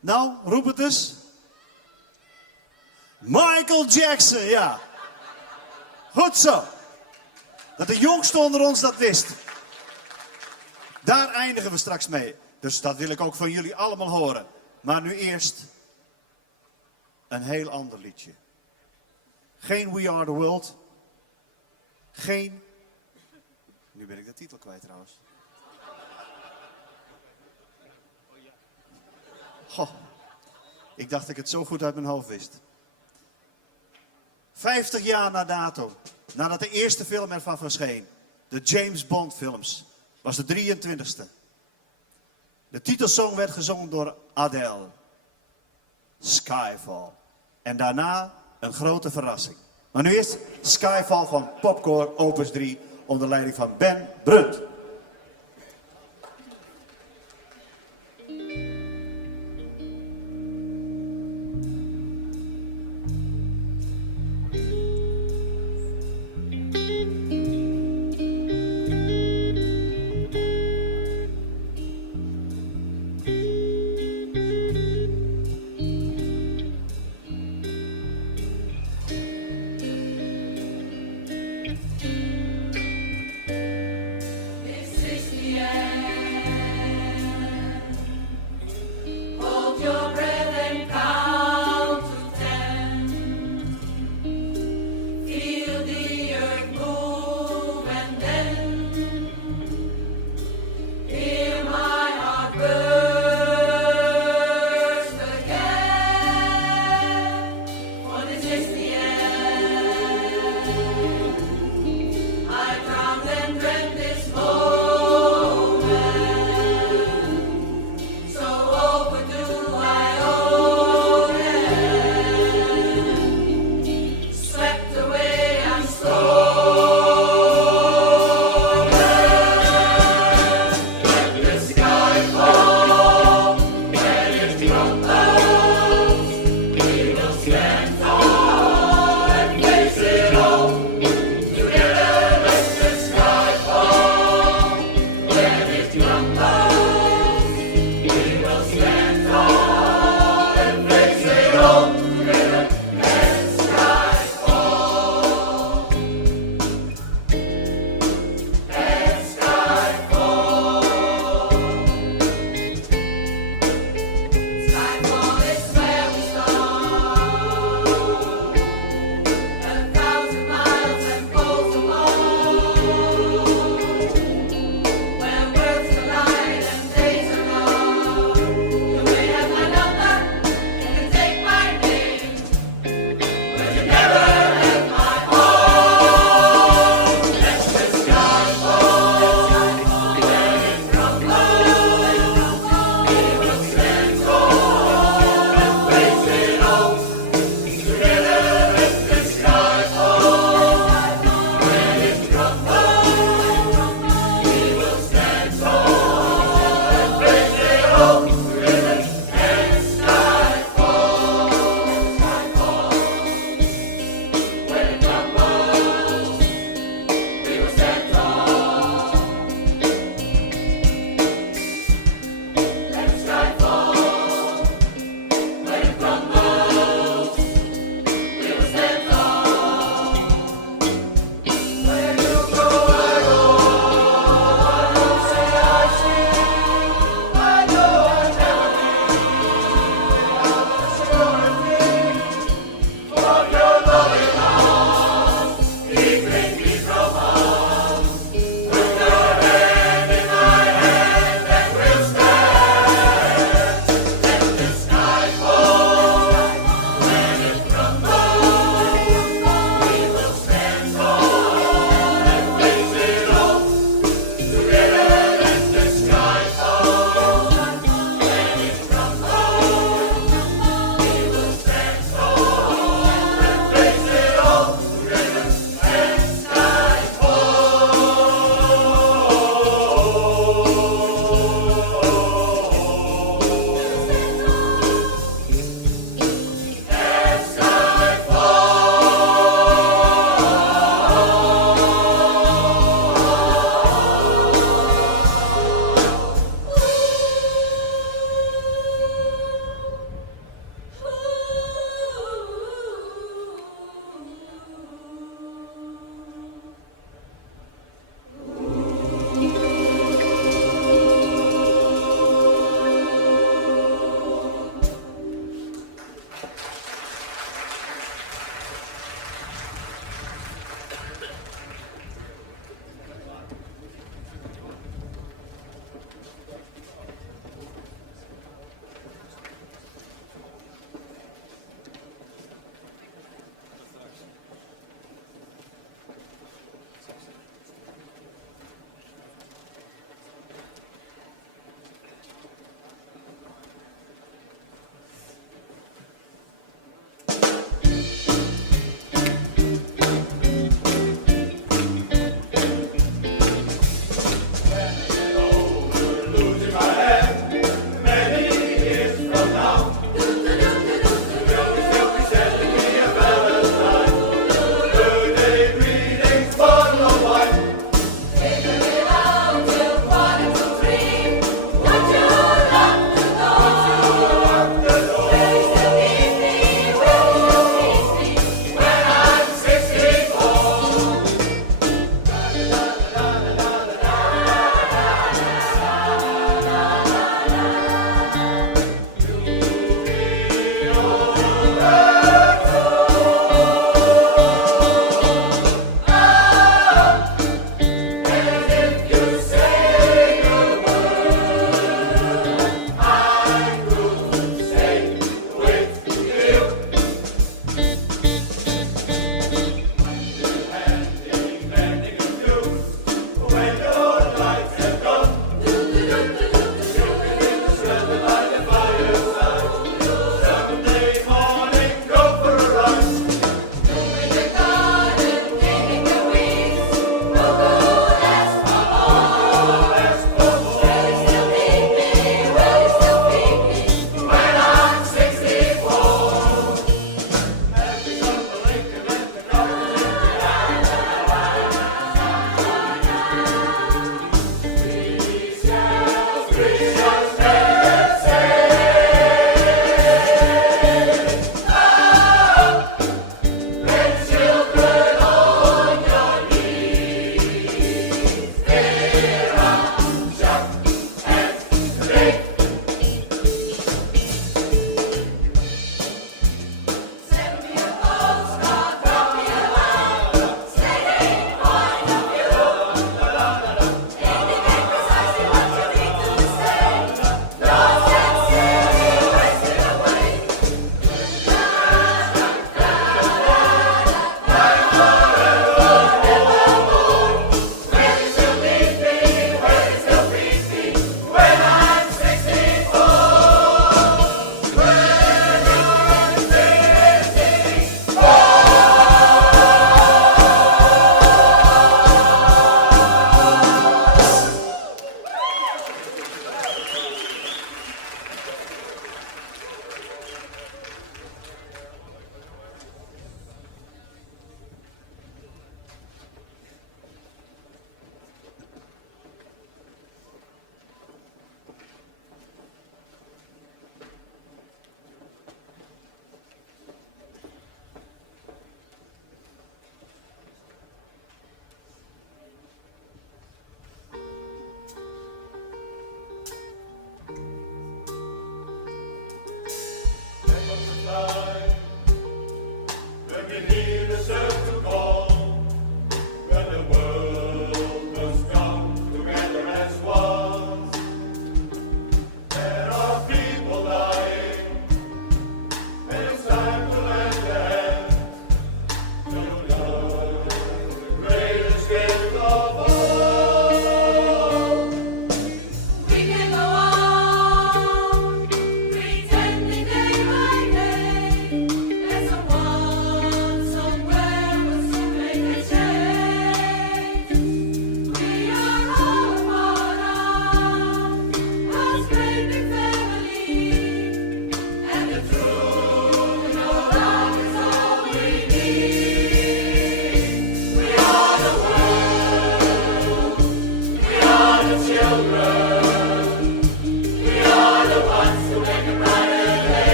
Nou, roep het eens. Michael Jackson, ja. Goed zo. Dat de jongste onder ons dat wist. Daar eindigen we straks mee. Dus dat wil ik ook van jullie allemaal horen. Maar nu eerst een heel ander liedje. Geen We Are The World. Geen... Nu ben ik de titel kwijt trouwens. Goh. Ik dacht dat ik het zo goed uit mijn hoofd wist. 50 jaar na dato, nadat de eerste film ervan verscheen, de James Bond films, was de 23e. De titelsong werd gezongen door Adele. Skyfall. En daarna een grote verrassing. Maar nu eerst Skyfall van Popcore Opus 3 onder leiding van Ben Brunt.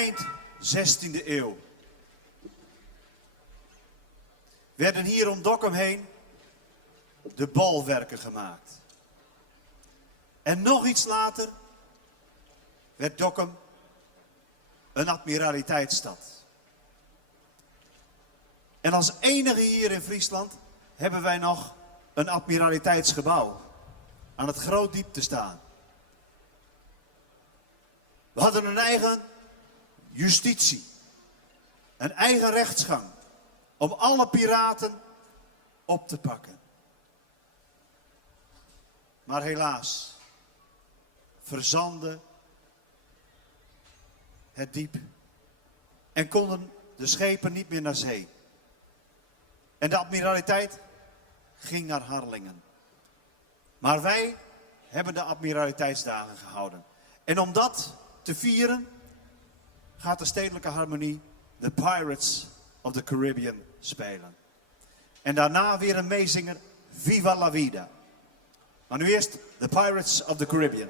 eind 16e eeuw werden hier om Dokkum heen de bolwerken gemaakt. En nog iets later werd Dokkum een admiraliteitsstad. En als enige hier in Friesland hebben wij nog een admiraliteitsgebouw aan het Grootdiep te staan. We hadden een eigen justitie, een eigen rechtsgang om alle piraten op te pakken. Maar helaas verzandde het diep en konden de schepen niet meer naar zee. En de admiraliteit ging naar Harlingen. Maar wij hebben de admiraliteitsdagen gehouden. En om dat te vieren gaat de Stedelijke Harmonie The Pirates of the Caribbean spelen. En daarna weer een meezinger, Viva la Vida. Maar nu eerst The Pirates of the Caribbean.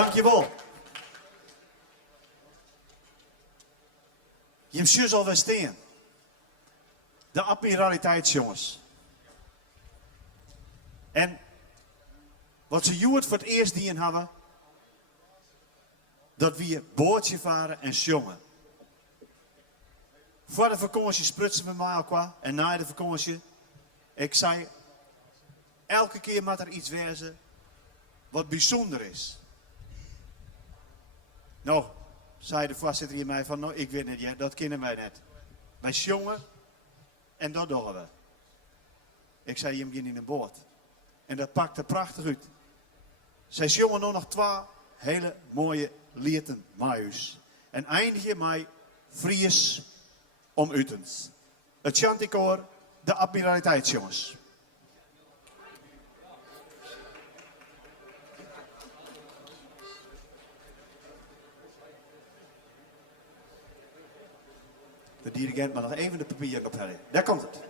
Dankjewel. Je hebt zus alweer steen. De admiraliteitsjongens. En wat ze Joert voor het eerst dien hadden, dat we bootje varen en jongen. Voor de vakantie sprutsen we maar qua en na de vakantie. Ik zei, elke keer moet er iets wezen wat bijzonder is. Nou, zei de voorzitter hier mij van, nou ik weet niet, ja, dat kennen wij net. Wij jongen en dat doen we. Ik zei, je begint in een boot. En dat pakte prachtig uit. Zij jongen nog 2 hele mooie lieten maïs. En eindig je mij Fries om Utens. Het chanticoor, de admiraliteitsjongens. De dirigent mag nog even de papier ophellen. Daar komt het.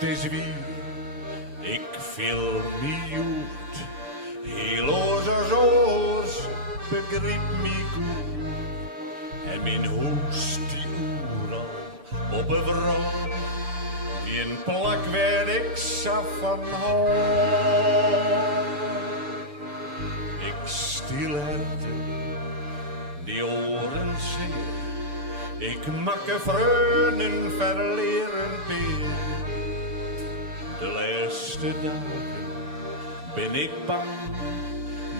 het is weer, ik viel me uit. Heel oors begreep me goed. En mijn hoest die overal op een vrouw. Die een plak waar ik zag van hou. Ik stilte die oren zeer. Ik makke vreugden verleren weer. De laatste dagen ben ik bang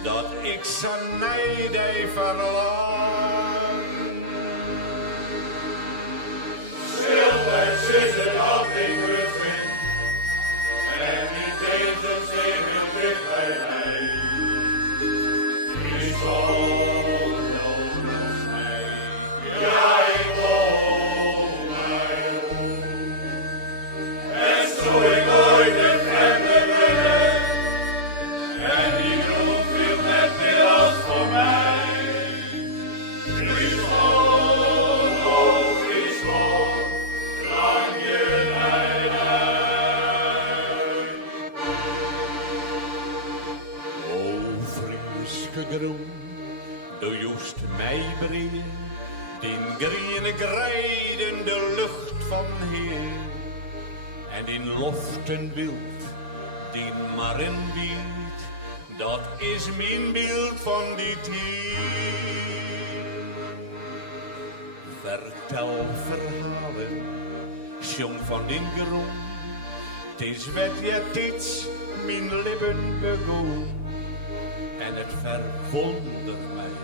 dat ik zijn nijdij verlang. Stilweg zitten had ik rust en niet deze zegen dicht bij mij. Wie zal nog mij? Ja, ik woon mij om. En zo ik ooit een vreemde ben, en die groep viel net weer als voor mij. Friesland, oh Friesland, lang je nijd uit. O Frieske groen, du joest mij breed, den griene grijden de lucht van Heer. En in loften wild, die maar in wiet, dat is mijn beeld van die tijd. Vertel verhalen, jong van den groen, het is wat je dit mijn lippen begon. En het verwondert mij,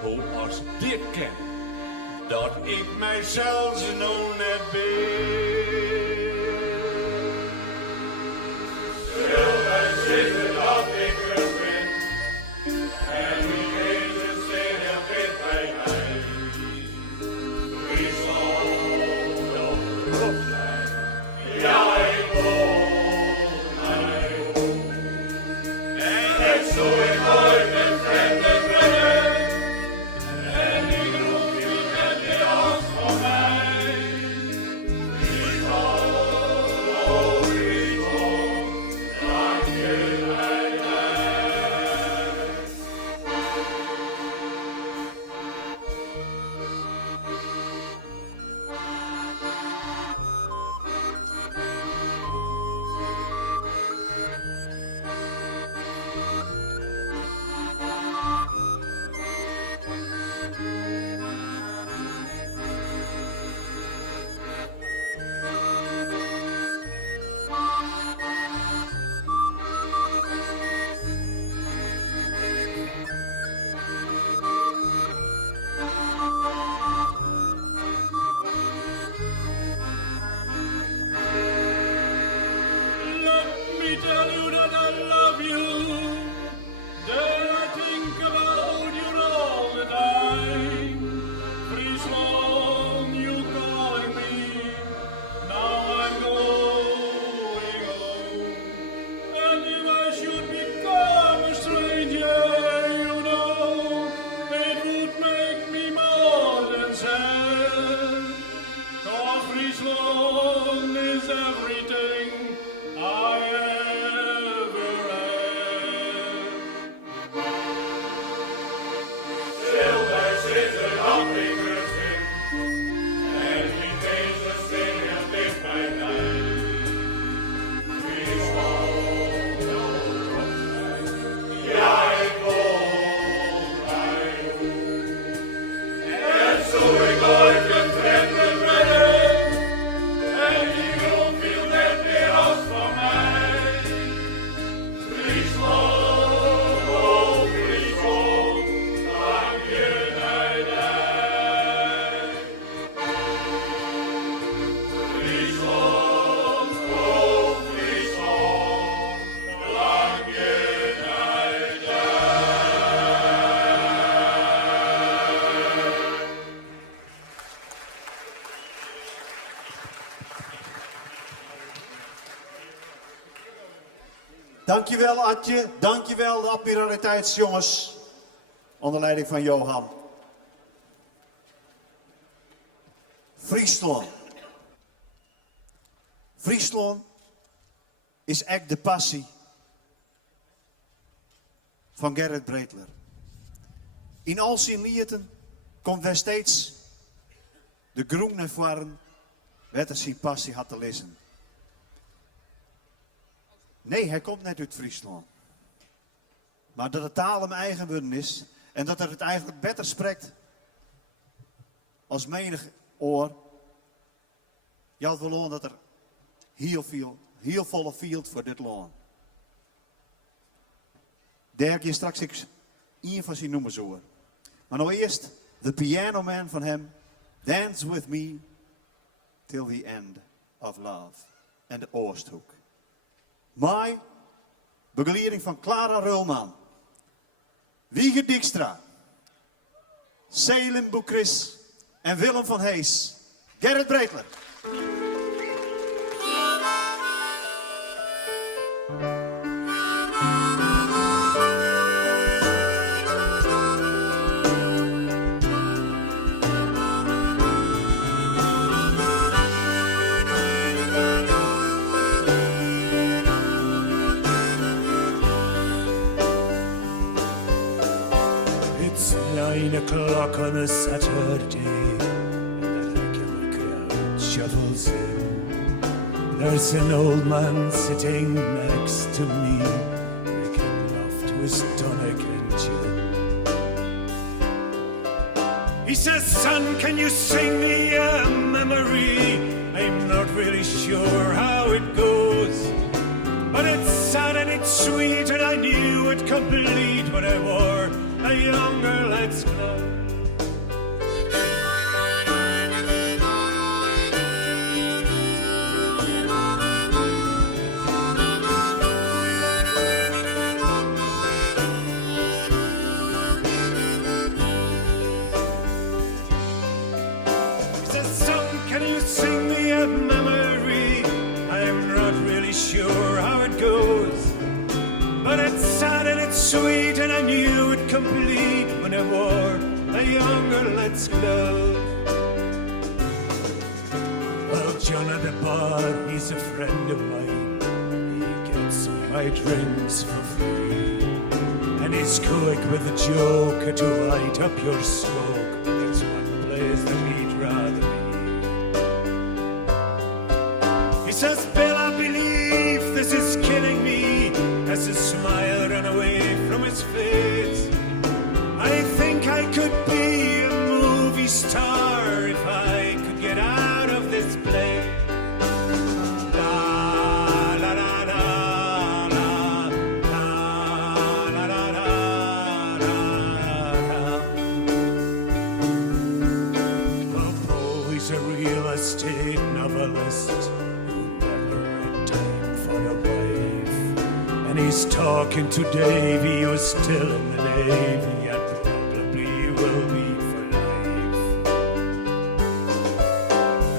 hoe als dit ken, dat ik mijzelf nog net ben. Stilweg zitten had ik rust en niet deze zegen dicht bij mij. Friesland, oh Friesland, ja, ik woon mij om. En zo ik ooit een vreemde ben, en die groep viel net weer als voor mij. Friesland, oh Friesland, lang je nijd uit. Let me tell you that I love you, that I think about you all the time. Friesland, you calling me, now I'm going home. And if I should become a stranger, you know, it would make me more than sad. 'Cause Friesland is everything I ever had. Stilweg zitten had ik rust en niet deze zingen dicht bij mij. Friesland, oh Friesland, ja, ik woon mij om. En zo ik ooit een vreemde ben, en die groep viel net weer als voor mij. Friesland, oh Friesland, lang je nijd uit. Friesland, oh Friesland, lang je nijd uit. Dankjewel Adje, dankjewel de admiraliteitsjongens. Onder leiding van Johan. Friesland. Friesland is echt de passie van Gerrit Breedler. In al zijn liederen komt weer steeds de groen naar voren, wat er zijn passie had te lezen. Nee, hij komt net uit Friesland. Maar dat de taal hem eigen worden is en dat hij het eigenlijk beter spreekt als menig oor. Je had wel aan dat er heel volle field voor dit land. Daar je straks een van zijn noemen zo. Maar nou eerst de Piano Man van hem. Dance with me till the end of love. En de Oosthoek. Mai, begeleiding van Clara Rulman. Wieger Dijkstra. Selim Boukris en Willem van Hees. Gerrit Breedler. It's 9 o'clock on a Saturday, and the regular crowd shuffles in. There's an old man sitting next to me, making love to his tonic and gin. He says, son, can you sing me a memory? I'm not really sure how it goes, but it's sad and it's sweet, and I knew it complete when I wore a younger lad's clothes. He says, son, can you sing me a memory? I'm not really sure how it goes, but it's sad and it's sweet, and I knew it complete when I wore a younger lad's glove. Well, John at the bar, he's a friend of mine. He gets me my drinks for free, and he's quick with a joke to light up your smoke. There's one place that he'd rather be. He says, Bill, I believe this is killing me, as his smile ran away from his face. I think I could be a movie star if I could get out of this place. La la la la la la la la la la. Oh, Poe, he's a real estate novelist who never had time for a wife. And he's talking to Davy, who's still in the Navy and probably will be for life.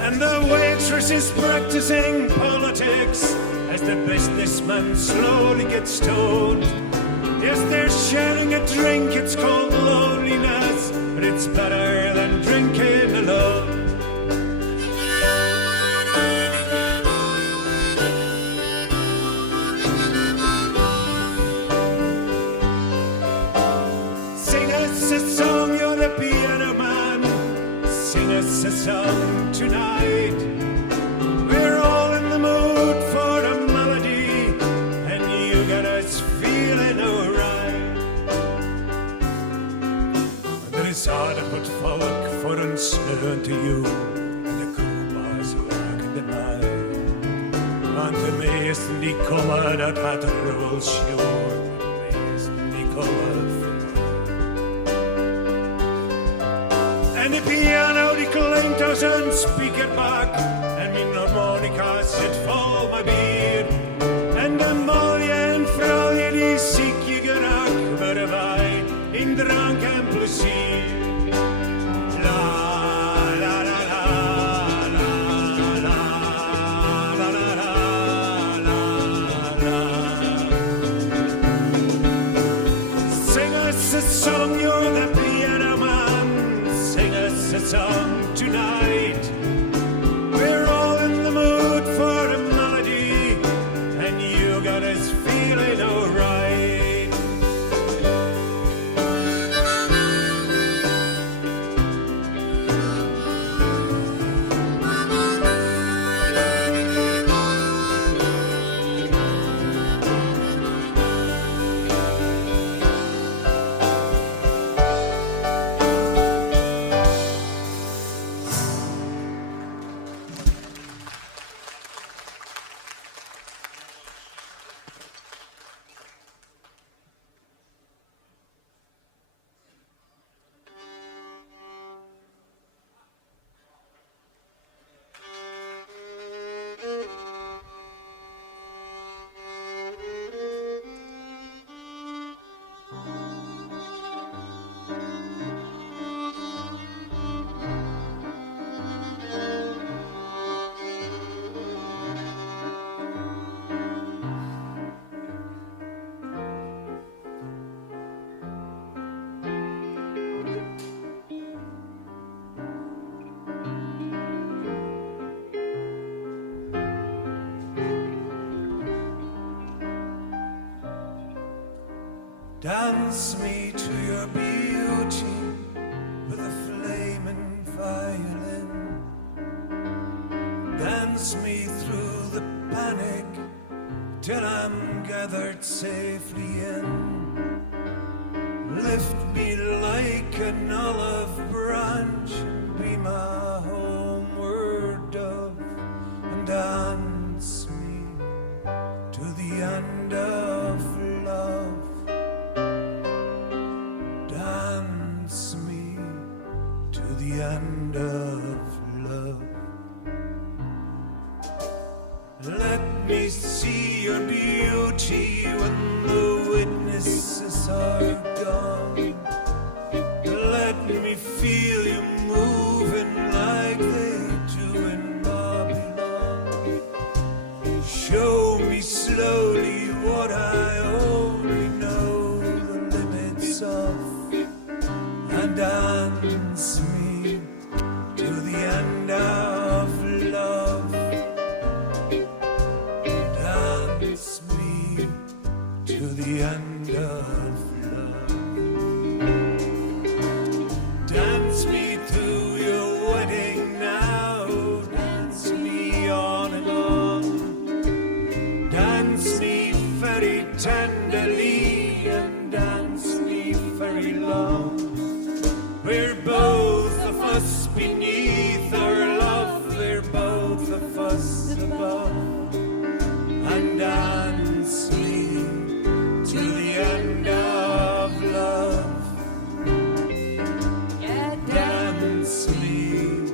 And the waitress is practicing politics as the businessman slowly gets stoned. Yes, they're sharing a drink, it's called loneliness, but it's better than drinking alone. Sing us a song, you're the piano man. Sing us a song tonight. We're all in the mood for a melody, and you got us feeling alright. And er is harder wat volk voor een sneur te you, en de koelbaars lagen de mij. Want de meesten die komen, dat had er wel sjoer. De meesten die komen. En de piano die klinkt als een speakerbak, en mijn harmonica zit vol met bier. En de mooie en vrouwje die ziek je geraakt, worden wij in drank en plezier. La la la la la la la la la la la. Sing us a song, you're the piano man. Sing us a song tonight. We're all in the mood for a melody, and you Dance me to your beauty with a flaming violin. Dance me through the panic till I'm gathered safely in. Lift me like an olive branch and be my homeward dove, and dance me to the end of love. Dance me to the end of love. Let me see your beauty when the witnesses are gone. Let me feel you moving like they do in Babylon. Show me slowly what I only know the limits of, and dance me to the end of love. Dance me to the end of love. Dance me to your wedding now. Dance me on and on. Dance me very tenderly and dance me very long. We're both of us beneath our love. We're both of us above. And dance me to the end of love. Dance me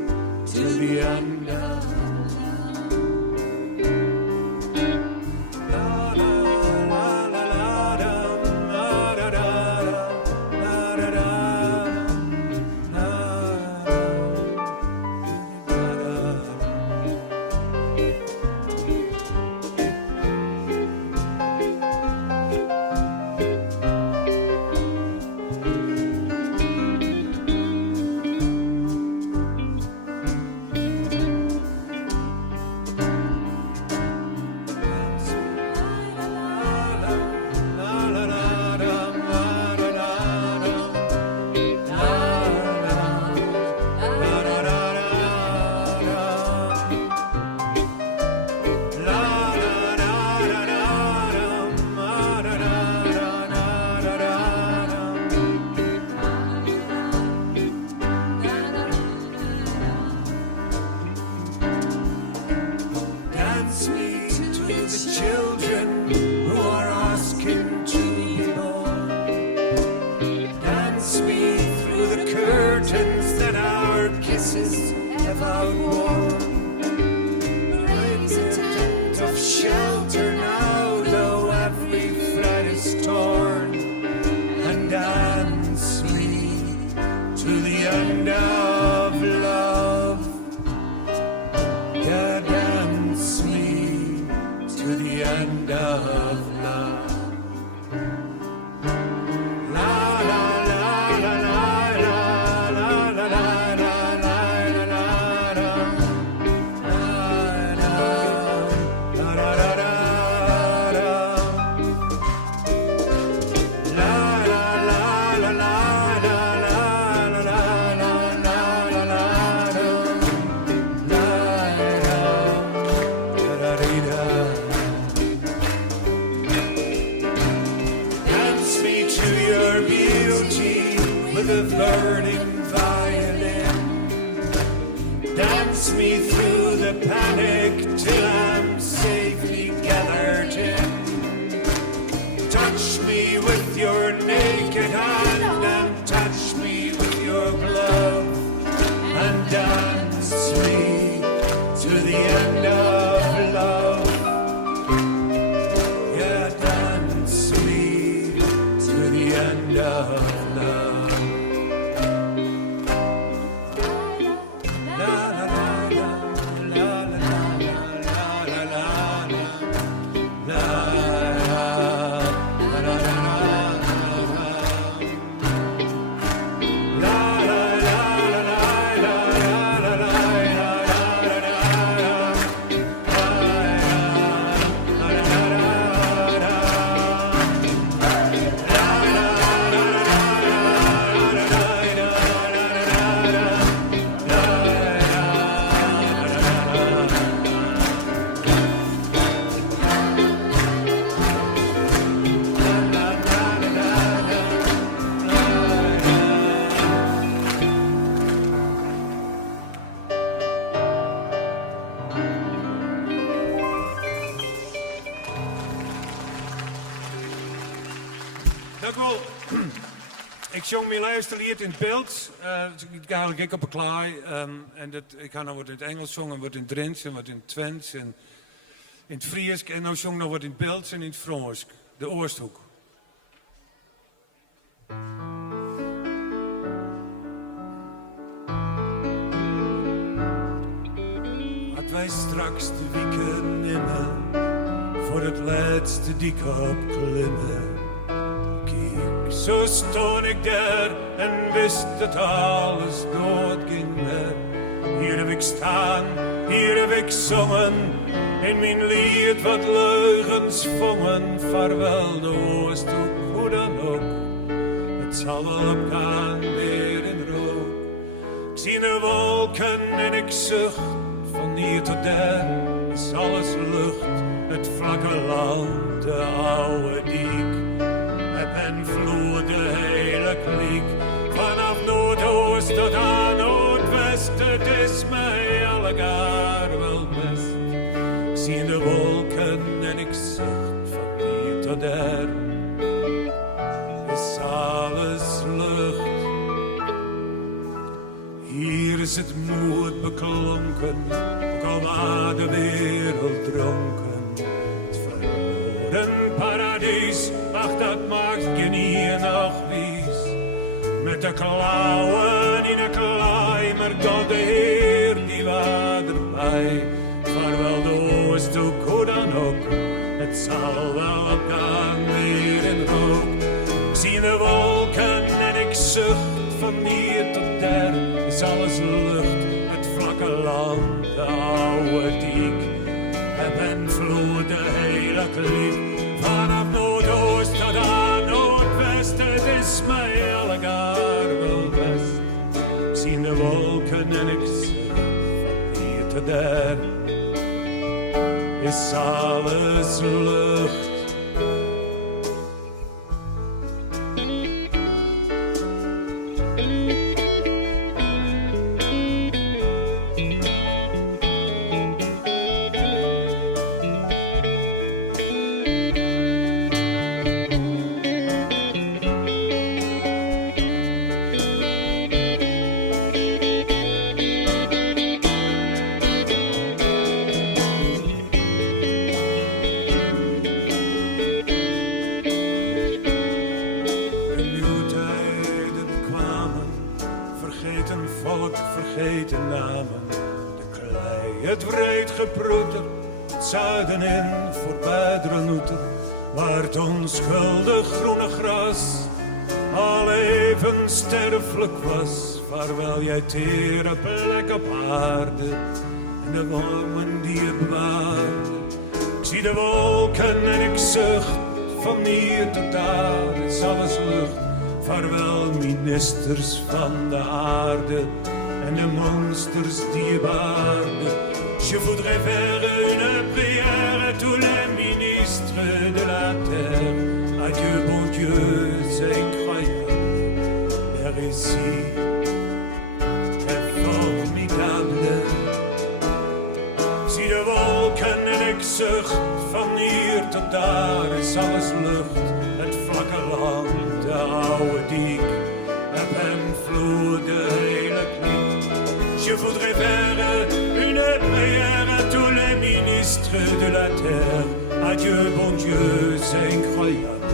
to the end of love. La la la la la la da da da da da Dance me to the children who are asking to be born. Dance me through the curtains that our kisses have outworn. Raise a tent of shelter now, though every thread is torn. And dance me to the end of love. Yeah, dance me to the end of love. La la la la la la la la la la la la Dance me to your beauty with a burning violin. Dance me through the panic till I'm safely gathered in. Touch me with your naked hand and touch me with your glove, and dance me to the end of love. Yeah, dance me to the end of love. Dank u wel. Ik zong mijn laatste lied in het beeld. Ik ga eigenlijk op een klaai. Ik ga nog wat in het Engels zongen, wat in het Drents en wat in het Twents en in het Fries. En nou zong nog wat in het beeld en in het Frans. De Oosthoek. Wat wij straks de wieken nemen, voor het laatste dik opklimmen. Kijk, zo stond ik daar en wist dat alles doodging me. Hier heb ik staan, hier heb ik zongen, in mijn lied wat leugens vongen. Vaarwel de Oosthoek, hoe dan ook, het zal wel opgaan weer in rook. Ik zie de wolken en ik zucht, van hier tot daar is alles lucht. Het vlakke land, de oude diek, en vloer de hele kliek. Vanaf Noordoost tot aan Noordwest, het is mij allegaar wel best. Ik zie de wolken en ik zucht, van hier tot daar is alles lucht. Hier is het moed beklonken, ook al waar de wereld dronken. Het verloren paradijs, ach dat maakt geen hier nog wies. Met de klauwen in de klei, maar God de Heer die was erbij. Vaarwel de Oosthoek, hoe dan ook, het zal wel opgaan weer in rook. Ik zie de wolken en ik zucht, van hier tot daar is alles lucht. Het vlakke land, de oude diek, en vloer de hele kliek. Vanaf Noordoost tot aan Noordwest, het is mij allegaar wel best. Ik zie de wolken en ik zeg, van hier tot daar is alles lucht. Vergeten namen, de klei, het wreed geproeter, het zuiden in voorbij Dranoeter, waar het onschuldig groene gras al even sterfelijk was. Vaarwel jij tere plek op aarde en de wormen die je bewaarde. Ik zie de wolken en ik zucht, van hier tot daar is alles lucht. Vaarwel ministers van de aarde en de monsters die je baarden. Je voudrais faire une prière à tous les ministres de la terre. Adieu bon Dieu, c'est incroyable. Le récit est formidable. Zie de wolken en ik zucht, van hier tot daar is alles lucht. Het vlakke land, de oude diek, en vloer de hele kliek. Je voudrais faire une prière à tous les ministres de la terre. Adieu bon Dieu, c'est incroyable.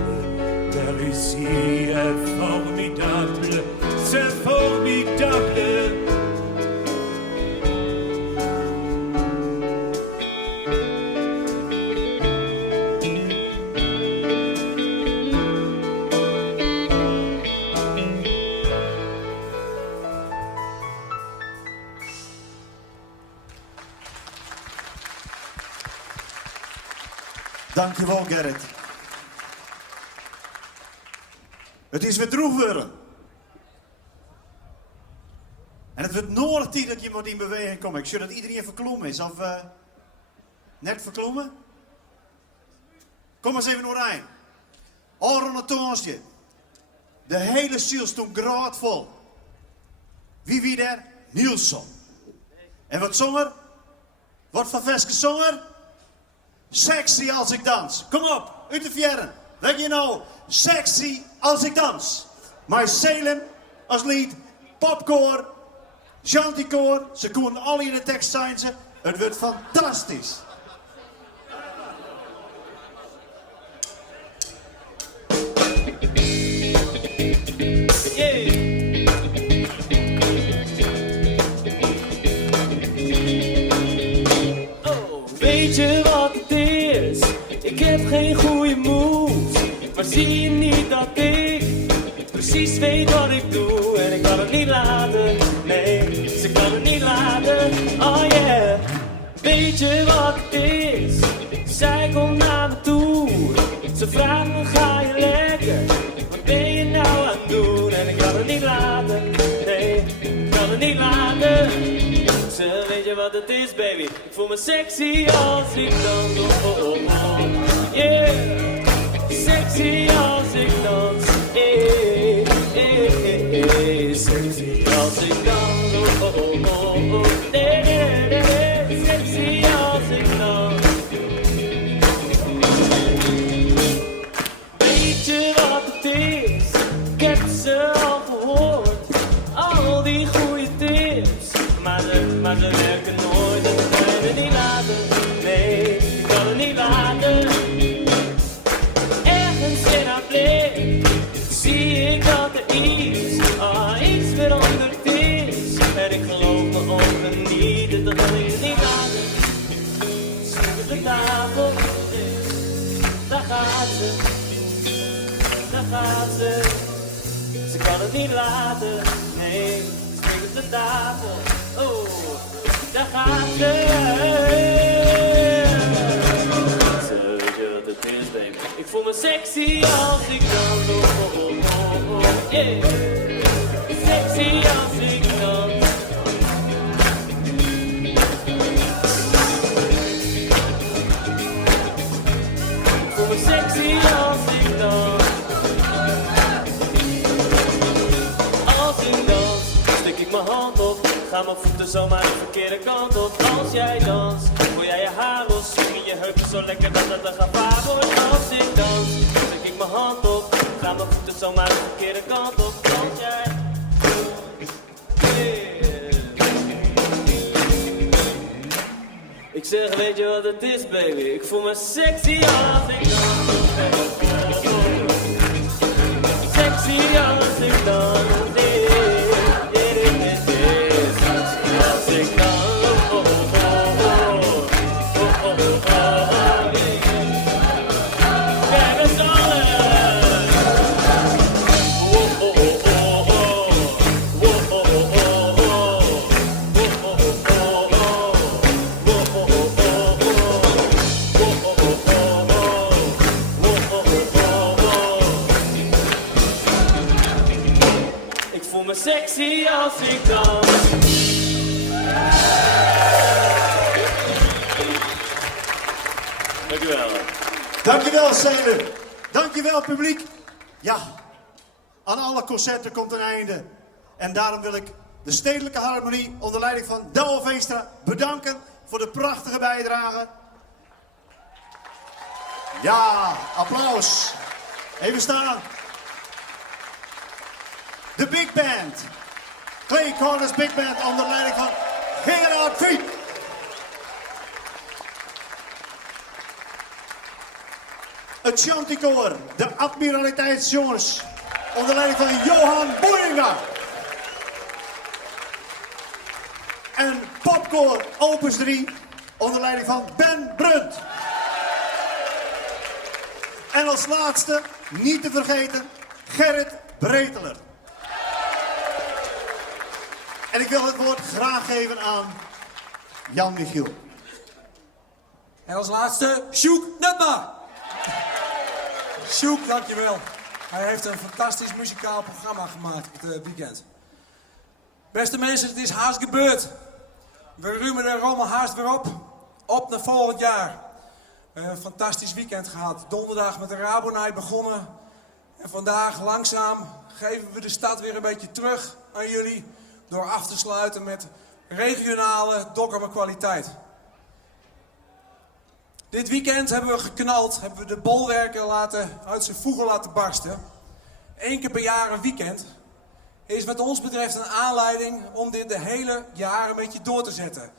Le récit est formidable, c'est formidable. Dankjewel, Gerrit. Het is weer droeg worden. En het wordt nodig tijd dat je moet in beweging komt. Ik zie dat iedereen verklommen is. Of net verklommen? Kom eens even naar Rijn. Al rond het toontje. De hele ziel stond graadvol. Wie wie daar? Nielsen. En wat zong er? Wat voor veske zong er? Sexy als ik dans. Kom op, uit de fjärren. Weet je nou, sexy als ik dans. Maar Salem als lied, popkoor, chanticoor. Ze konden alle in de tekst zijn ze. Het wordt fantastisch. Weet je wat het is? Ik heb geen goede moves. Maar zie je niet dat ik precies weet wat ik doe? En ik kan het niet laten, nee, ze kan het niet laten. Oh yeah. Weet je wat het is? Zij komt naar me toe. Ze vraagt me, ga je lekker? Wat ben je nou aan het doen? En ik kan het niet laten, nee, ik kan het niet laten. Ze weet je wat het is, baby? Ik voel me sexy als ik dans. Oh, oh, oh, oh. Yeah. Sexy als ik dans. Sexy als ik dans. Oh, oh, oh, oh. Nee, nee, nee, nee. Sexy als ik dans. Weet je wat het is? Ik heb ze al gehoord. Al die goede tips. Maar ze werken nooit en ik kan het niet laten. Nee, ik kan het niet laten. Ergens in haar blik zie ik dat er iets veranderd is. En ik geloof mijn ogen niet, dat kan ik het niet laten. Snoep op de tafel, daar gaat ze. Daar gaat ze. Ze kan het niet laten, nee. Op de tafel, oh, daar gaat ze. Zo weet je wat het is, baby. Ik voel me sexy als ik dans, oh, oh, oh, oh, oh, yeah. Sexy als ik dans. Ik voel me sexy als ik dans. Als ik dans. Stik ik mijn hand op, gaan mijn voeten zomaar de verkeerde kant op. Als jij danst, voel jij je haar los, swing je heupen zo lekker dat het een gevaar wordt. Als ik dans, stik ik mijn hand op, gaan mijn voeten zomaar de verkeerde kant op. Als jij... Ik zeg, weet je wat het is, baby? Ik voel me sexy als ik dans. Sexy als ik dans. Sexy als ik dans. Dankjewel. Dankjewel, Salem. Dankjewel, publiek. Ja, aan alle concerten komt een einde. En daarom wil ik de Stedelijke Harmonie onder leiding van Douwe Veenstra bedanken voor de prachtige bijdrage. Ja, applaus. Even staan. De Big Band. Clay Corners Big Band onder leiding van Gerard Fiek. Het Chanticoor, de Admiraliteitsjongens, onder leiding van Johan Boeringa. En Popkoor Opus 3, onder leiding van Ben Brunt. En als laatste, niet te vergeten, Gerrit Breteler. En ik wil het woord graag geven aan Jan Michiel. En als laatste, Sjoek Netma. Sjoek, dankjewel. Hij heeft een fantastisch muzikaal programma gemaakt het weekend. Beste mensen, het is haast gebeurd. We ruimen de rommel haast weer op. Op naar volgend jaar. Een fantastisch weekend gehad. Donderdag met de Rabo-night begonnen. En vandaag langzaam geven we de stad weer een beetje terug aan jullie. Door af te sluiten met regionale Dokkumer kwaliteit. Dit weekend hebben we geknald, hebben we de bolwerken uit zijn voegen laten barsten. 1 keer per jaar een weekend is wat ons betreft een aanleiding om dit de hele jaar een beetje door te zetten.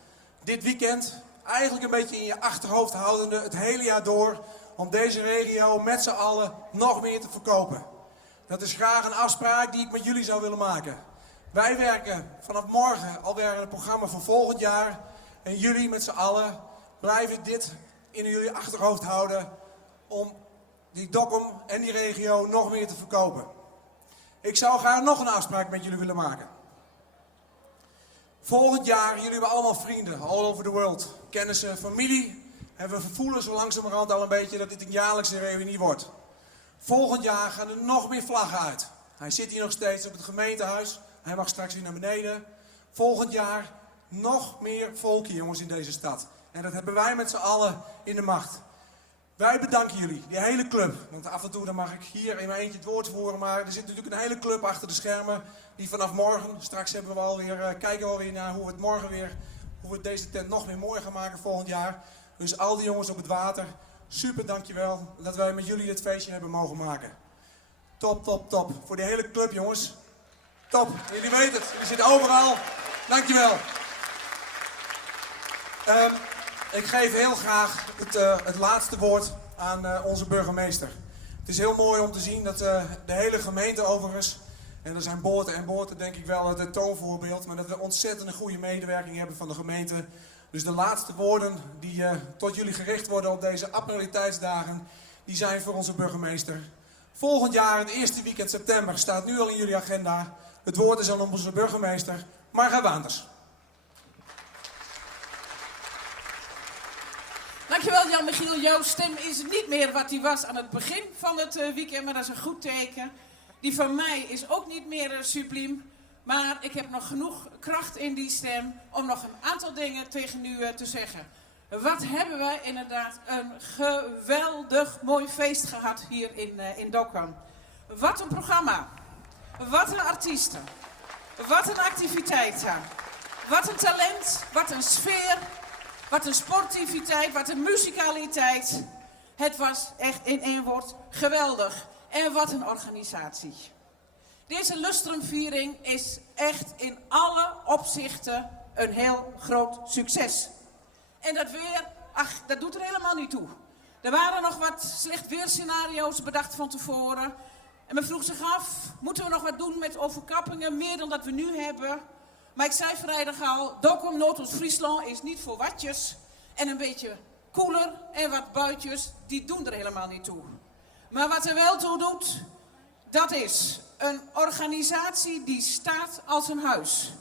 Dit weekend eigenlijk een beetje in je achterhoofd houdende het hele jaar door om deze regio met z'n allen nog meer te verkopen. Dat is graag een afspraak die ik met jullie zou willen maken. Wij werken vanaf morgen alweer aan het programma voor volgend jaar. En jullie met z'n allen blijven dit in jullie achterhoofd houden om die Dokkum en die regio nog meer te verkopen. Ik zou graag nog een afspraak met jullie willen maken. Volgend jaar, jullie hebben allemaal vrienden, all over the world. Kennissen, familie. En we voelen zo langzamerhand al een beetje dat dit een jaarlijkse reunie wordt. Volgend jaar gaan er nog meer vlaggen uit. Hij zit hier nog steeds op het gemeentehuis. Hij mag straks weer naar beneden. Volgend jaar nog meer volk hier, jongens, in deze stad. En dat hebben wij met z'n allen in de macht. Wij bedanken jullie, die hele club. Want af en toe dan mag ik hier in mijn eentje het woord voeren. Maar er zit natuurlijk een hele club achter de schermen. Die vanaf morgen, straks hebben we alweer, kijken we alweer naar hoe we het morgen weer, hoe we deze tent nog weer mooi gaan maken volgend jaar. Dus al die jongens op het water, super dankjewel dat wij met jullie dit feestje hebben mogen maken. Top, top, top. Voor die hele club, jongens. Top. Jullie weten het. Jullie zitten overal. Dankjewel. Ik geef heel graag het laatste woord aan onze burgemeester. Het is heel mooi om te zien dat de hele gemeente overigens, en er zijn boorten en boorten denk ik wel het toonvoorbeeld, maar dat we ontzettend een goede medewerking hebben van de gemeente. Dus de laatste woorden die tot jullie gericht worden op deze Admiraliteitsdagen, die zijn voor onze burgemeester. Volgend jaar, het eerste weekend september, staat nu al in jullie agenda. Het woord is aan onze burgemeester, Marga Waanders. Dankjewel Jan-Michiel. Jouw stem is niet meer wat die was aan het begin van het weekend, maar dat is een goed teken. Die van mij is ook niet meer subliem, maar ik heb nog genoeg kracht in die stem om nog een aantal dingen tegen u te zeggen. Wat hebben we inderdaad een geweldig mooi feest gehad hier in Dokkum. Wat een programma, wat een artiesten, wat een activiteiten, wat een talent, wat een sfeer. Wat een sportiviteit, wat een musicaliteit. Het was echt in één woord geweldig. En wat een organisatie. Deze lustrumviering is echt in alle opzichten een heel groot succes. En dat weer, dat doet er helemaal niet toe. Er waren nog wat slecht weerscenario's bedacht van tevoren. En men vroeg zich af, moeten we nog wat doen met overkappingen, meer dan dat we nu hebben? Maar ik zei vrijdag al, Dokkum, Noord-Oost-Friesland is niet voor watjes. En een beetje koeler en wat buitjes, die doen er helemaal niet toe. Maar wat er wel toe doet, dat is een organisatie die staat als een huis.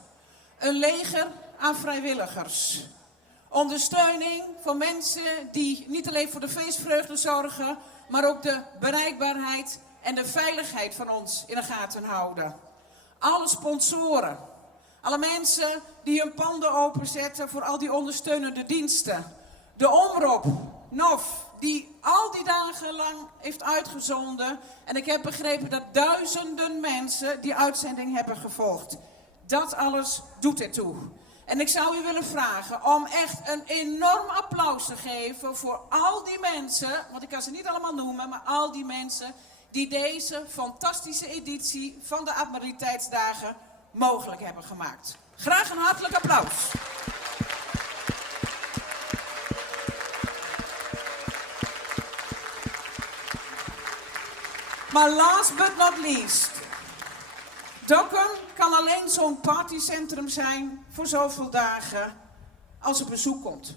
Een leger aan vrijwilligers. Ondersteuning voor mensen die niet alleen voor de feestvreugde zorgen, maar ook de bereikbaarheid en de veiligheid van ons in de gaten houden. Alle sponsoren. Alle mensen die hun panden openzetten voor al die ondersteunende diensten. De omroep, NOF, die al die dagen lang heeft uitgezonden. En ik heb begrepen dat duizenden mensen die uitzending hebben gevolgd. Dat alles doet ertoe. En ik zou u willen vragen om echt een enorm applaus te geven voor al die mensen. Want ik kan ze niet allemaal noemen, maar al die mensen die deze fantastische editie van de Admiraliteitsdagen mogelijk hebben gemaakt. Graag een hartelijk applaus. Maar last but not least. Dokkum kan alleen zo'n partycentrum zijn voor zoveel dagen als er bezoek komt.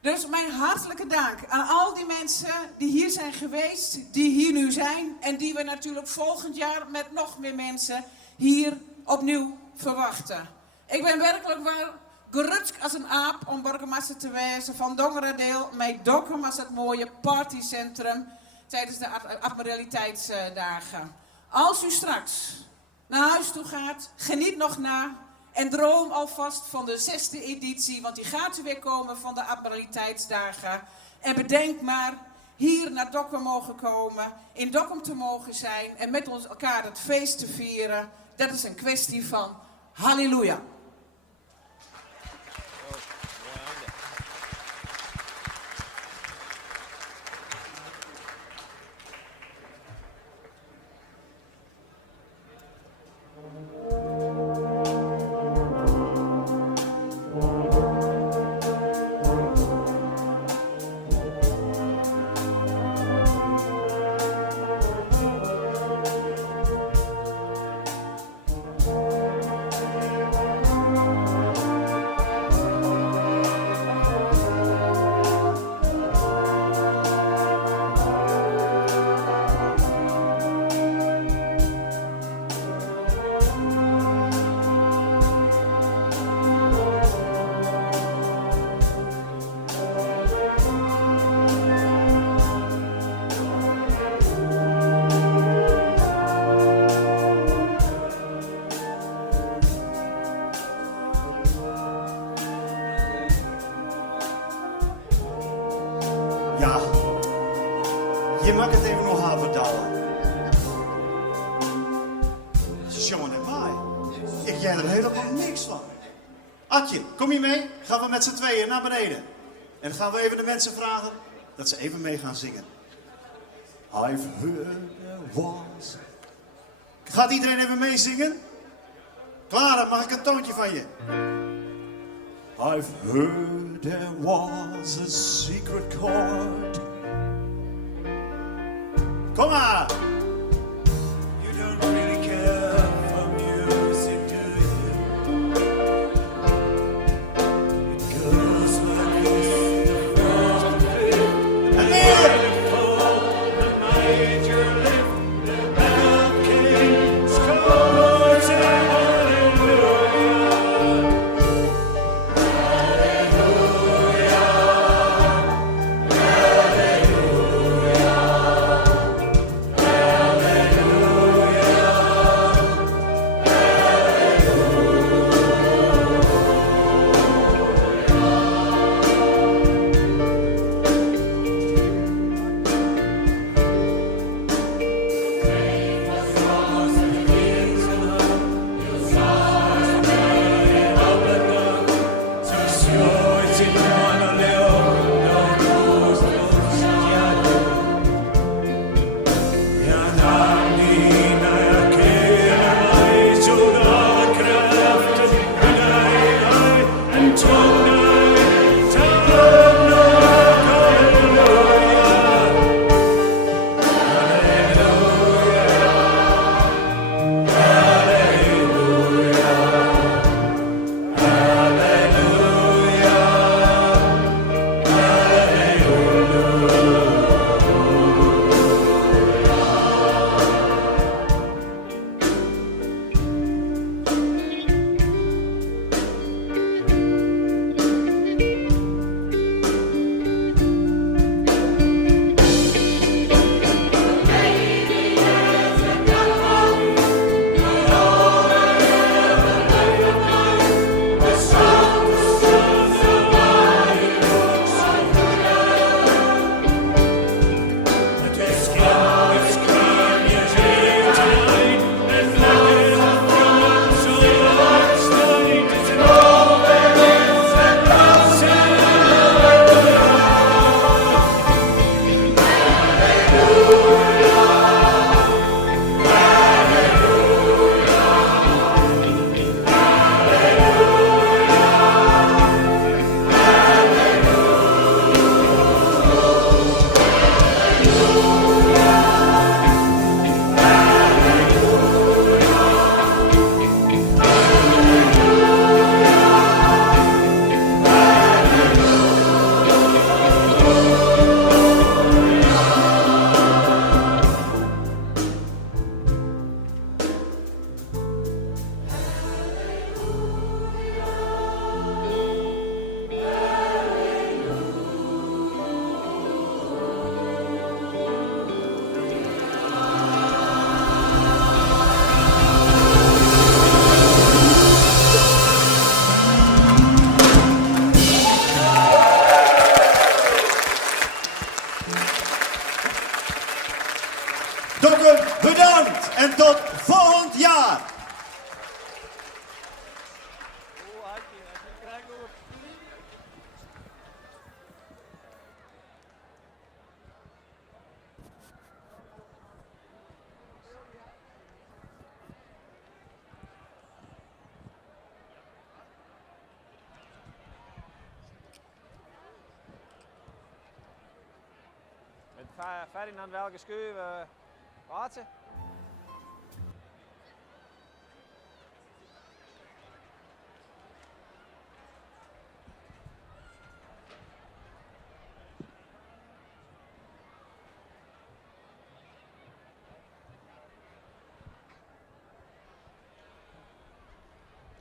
Dus mijn hartelijke dank aan al die mensen die hier zijn geweest, die hier nu zijn en die we natuurlijk volgend jaar met nog meer mensen hier opnieuw verwachten. Ik ben werkelijk wel gerust als een aap om burgemeester te wezen van Dongeradeel met Dokkum als het mooie partycentrum tijdens de Admiraliteitsdagen. Als u straks naar huis toe gaat, geniet nog na en droom alvast van de 6e editie, want die gaat er weer komen van de Admiraliteitsdagen. En bedenk maar, hier naar Dokkum mogen komen, in Dokkum te mogen zijn en met ons elkaar het feest te vieren. Dat is een kwestie van halleluja. Je mag het even nog gaan vertellen. Ze jongen en mij. Ik jij er helemaal niks van. Atje, kom je mee? Gaan we met z'n tweeën naar beneden. En dan gaan we even de mensen vragen dat ze even mee gaan zingen. I've heard there was. Gaat iedereen even meezingen? Clara, mag ik een toontje van je? I've heard there was a secret chord. Kom maar! You don't really care for music, do you? It goes like this, the first to fifth, En meer! the major lift, the bell kings, chorus and hallelujah. Dokken, bedankt en tot volgend jaar. Met Ferdinand welke scheuren plaatsen?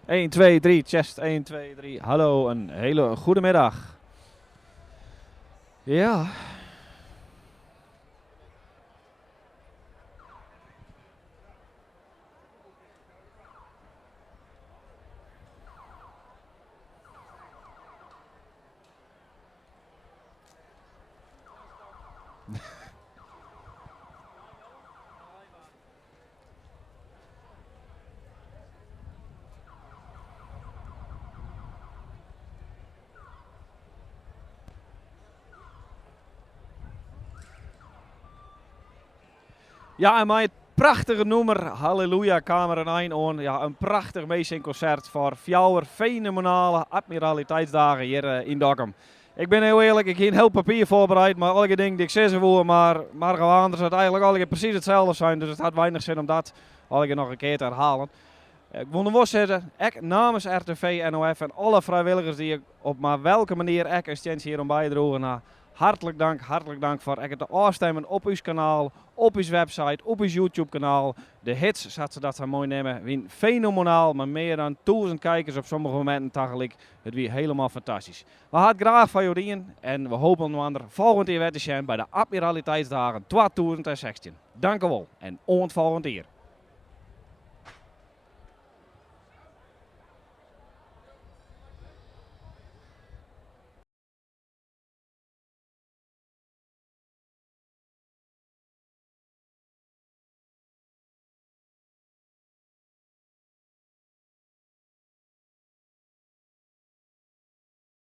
Eén, 2, 3, chest, 1, 2, 3. Hallo, een hele goede middag. Ja. Ja, en mijn prachtige nummer, Halleluja, Kamer 1 on. Ja, een prachtig meezingconcert voor 4 fenomenale admiraliteitsdagen hier in Dokkum. Ik ben heel eerlijk, ik heb heel papier voorbereid, maar alle dingen die ik zeg voor, maar gewoon anders het eigenlijk alle precies hetzelfde zijn. Dus het had weinig zin om dat alle nog een keer te herhalen. Ik wil nog zeggen, ik namens RTV NOF en alle vrijwilligers die ik op maar welke manier ik een hier om bijdroegen. Hartelijk dank voor het aanstemmen op uw kanaal, op uw website, op uw YouTube kanaal. De hits, zoals ze dat zo mooi nemen, wien fenomenaal, maar meer dan 1000 kijkers op sommige momenten tegelijk. Het wie helemaal fantastisch. We gaan het graag van jullie in en we hopen nog andere volgende keer weer te zijn bij de Admiraliteitsdagen 2016. Dank u wel en tot volgende keer.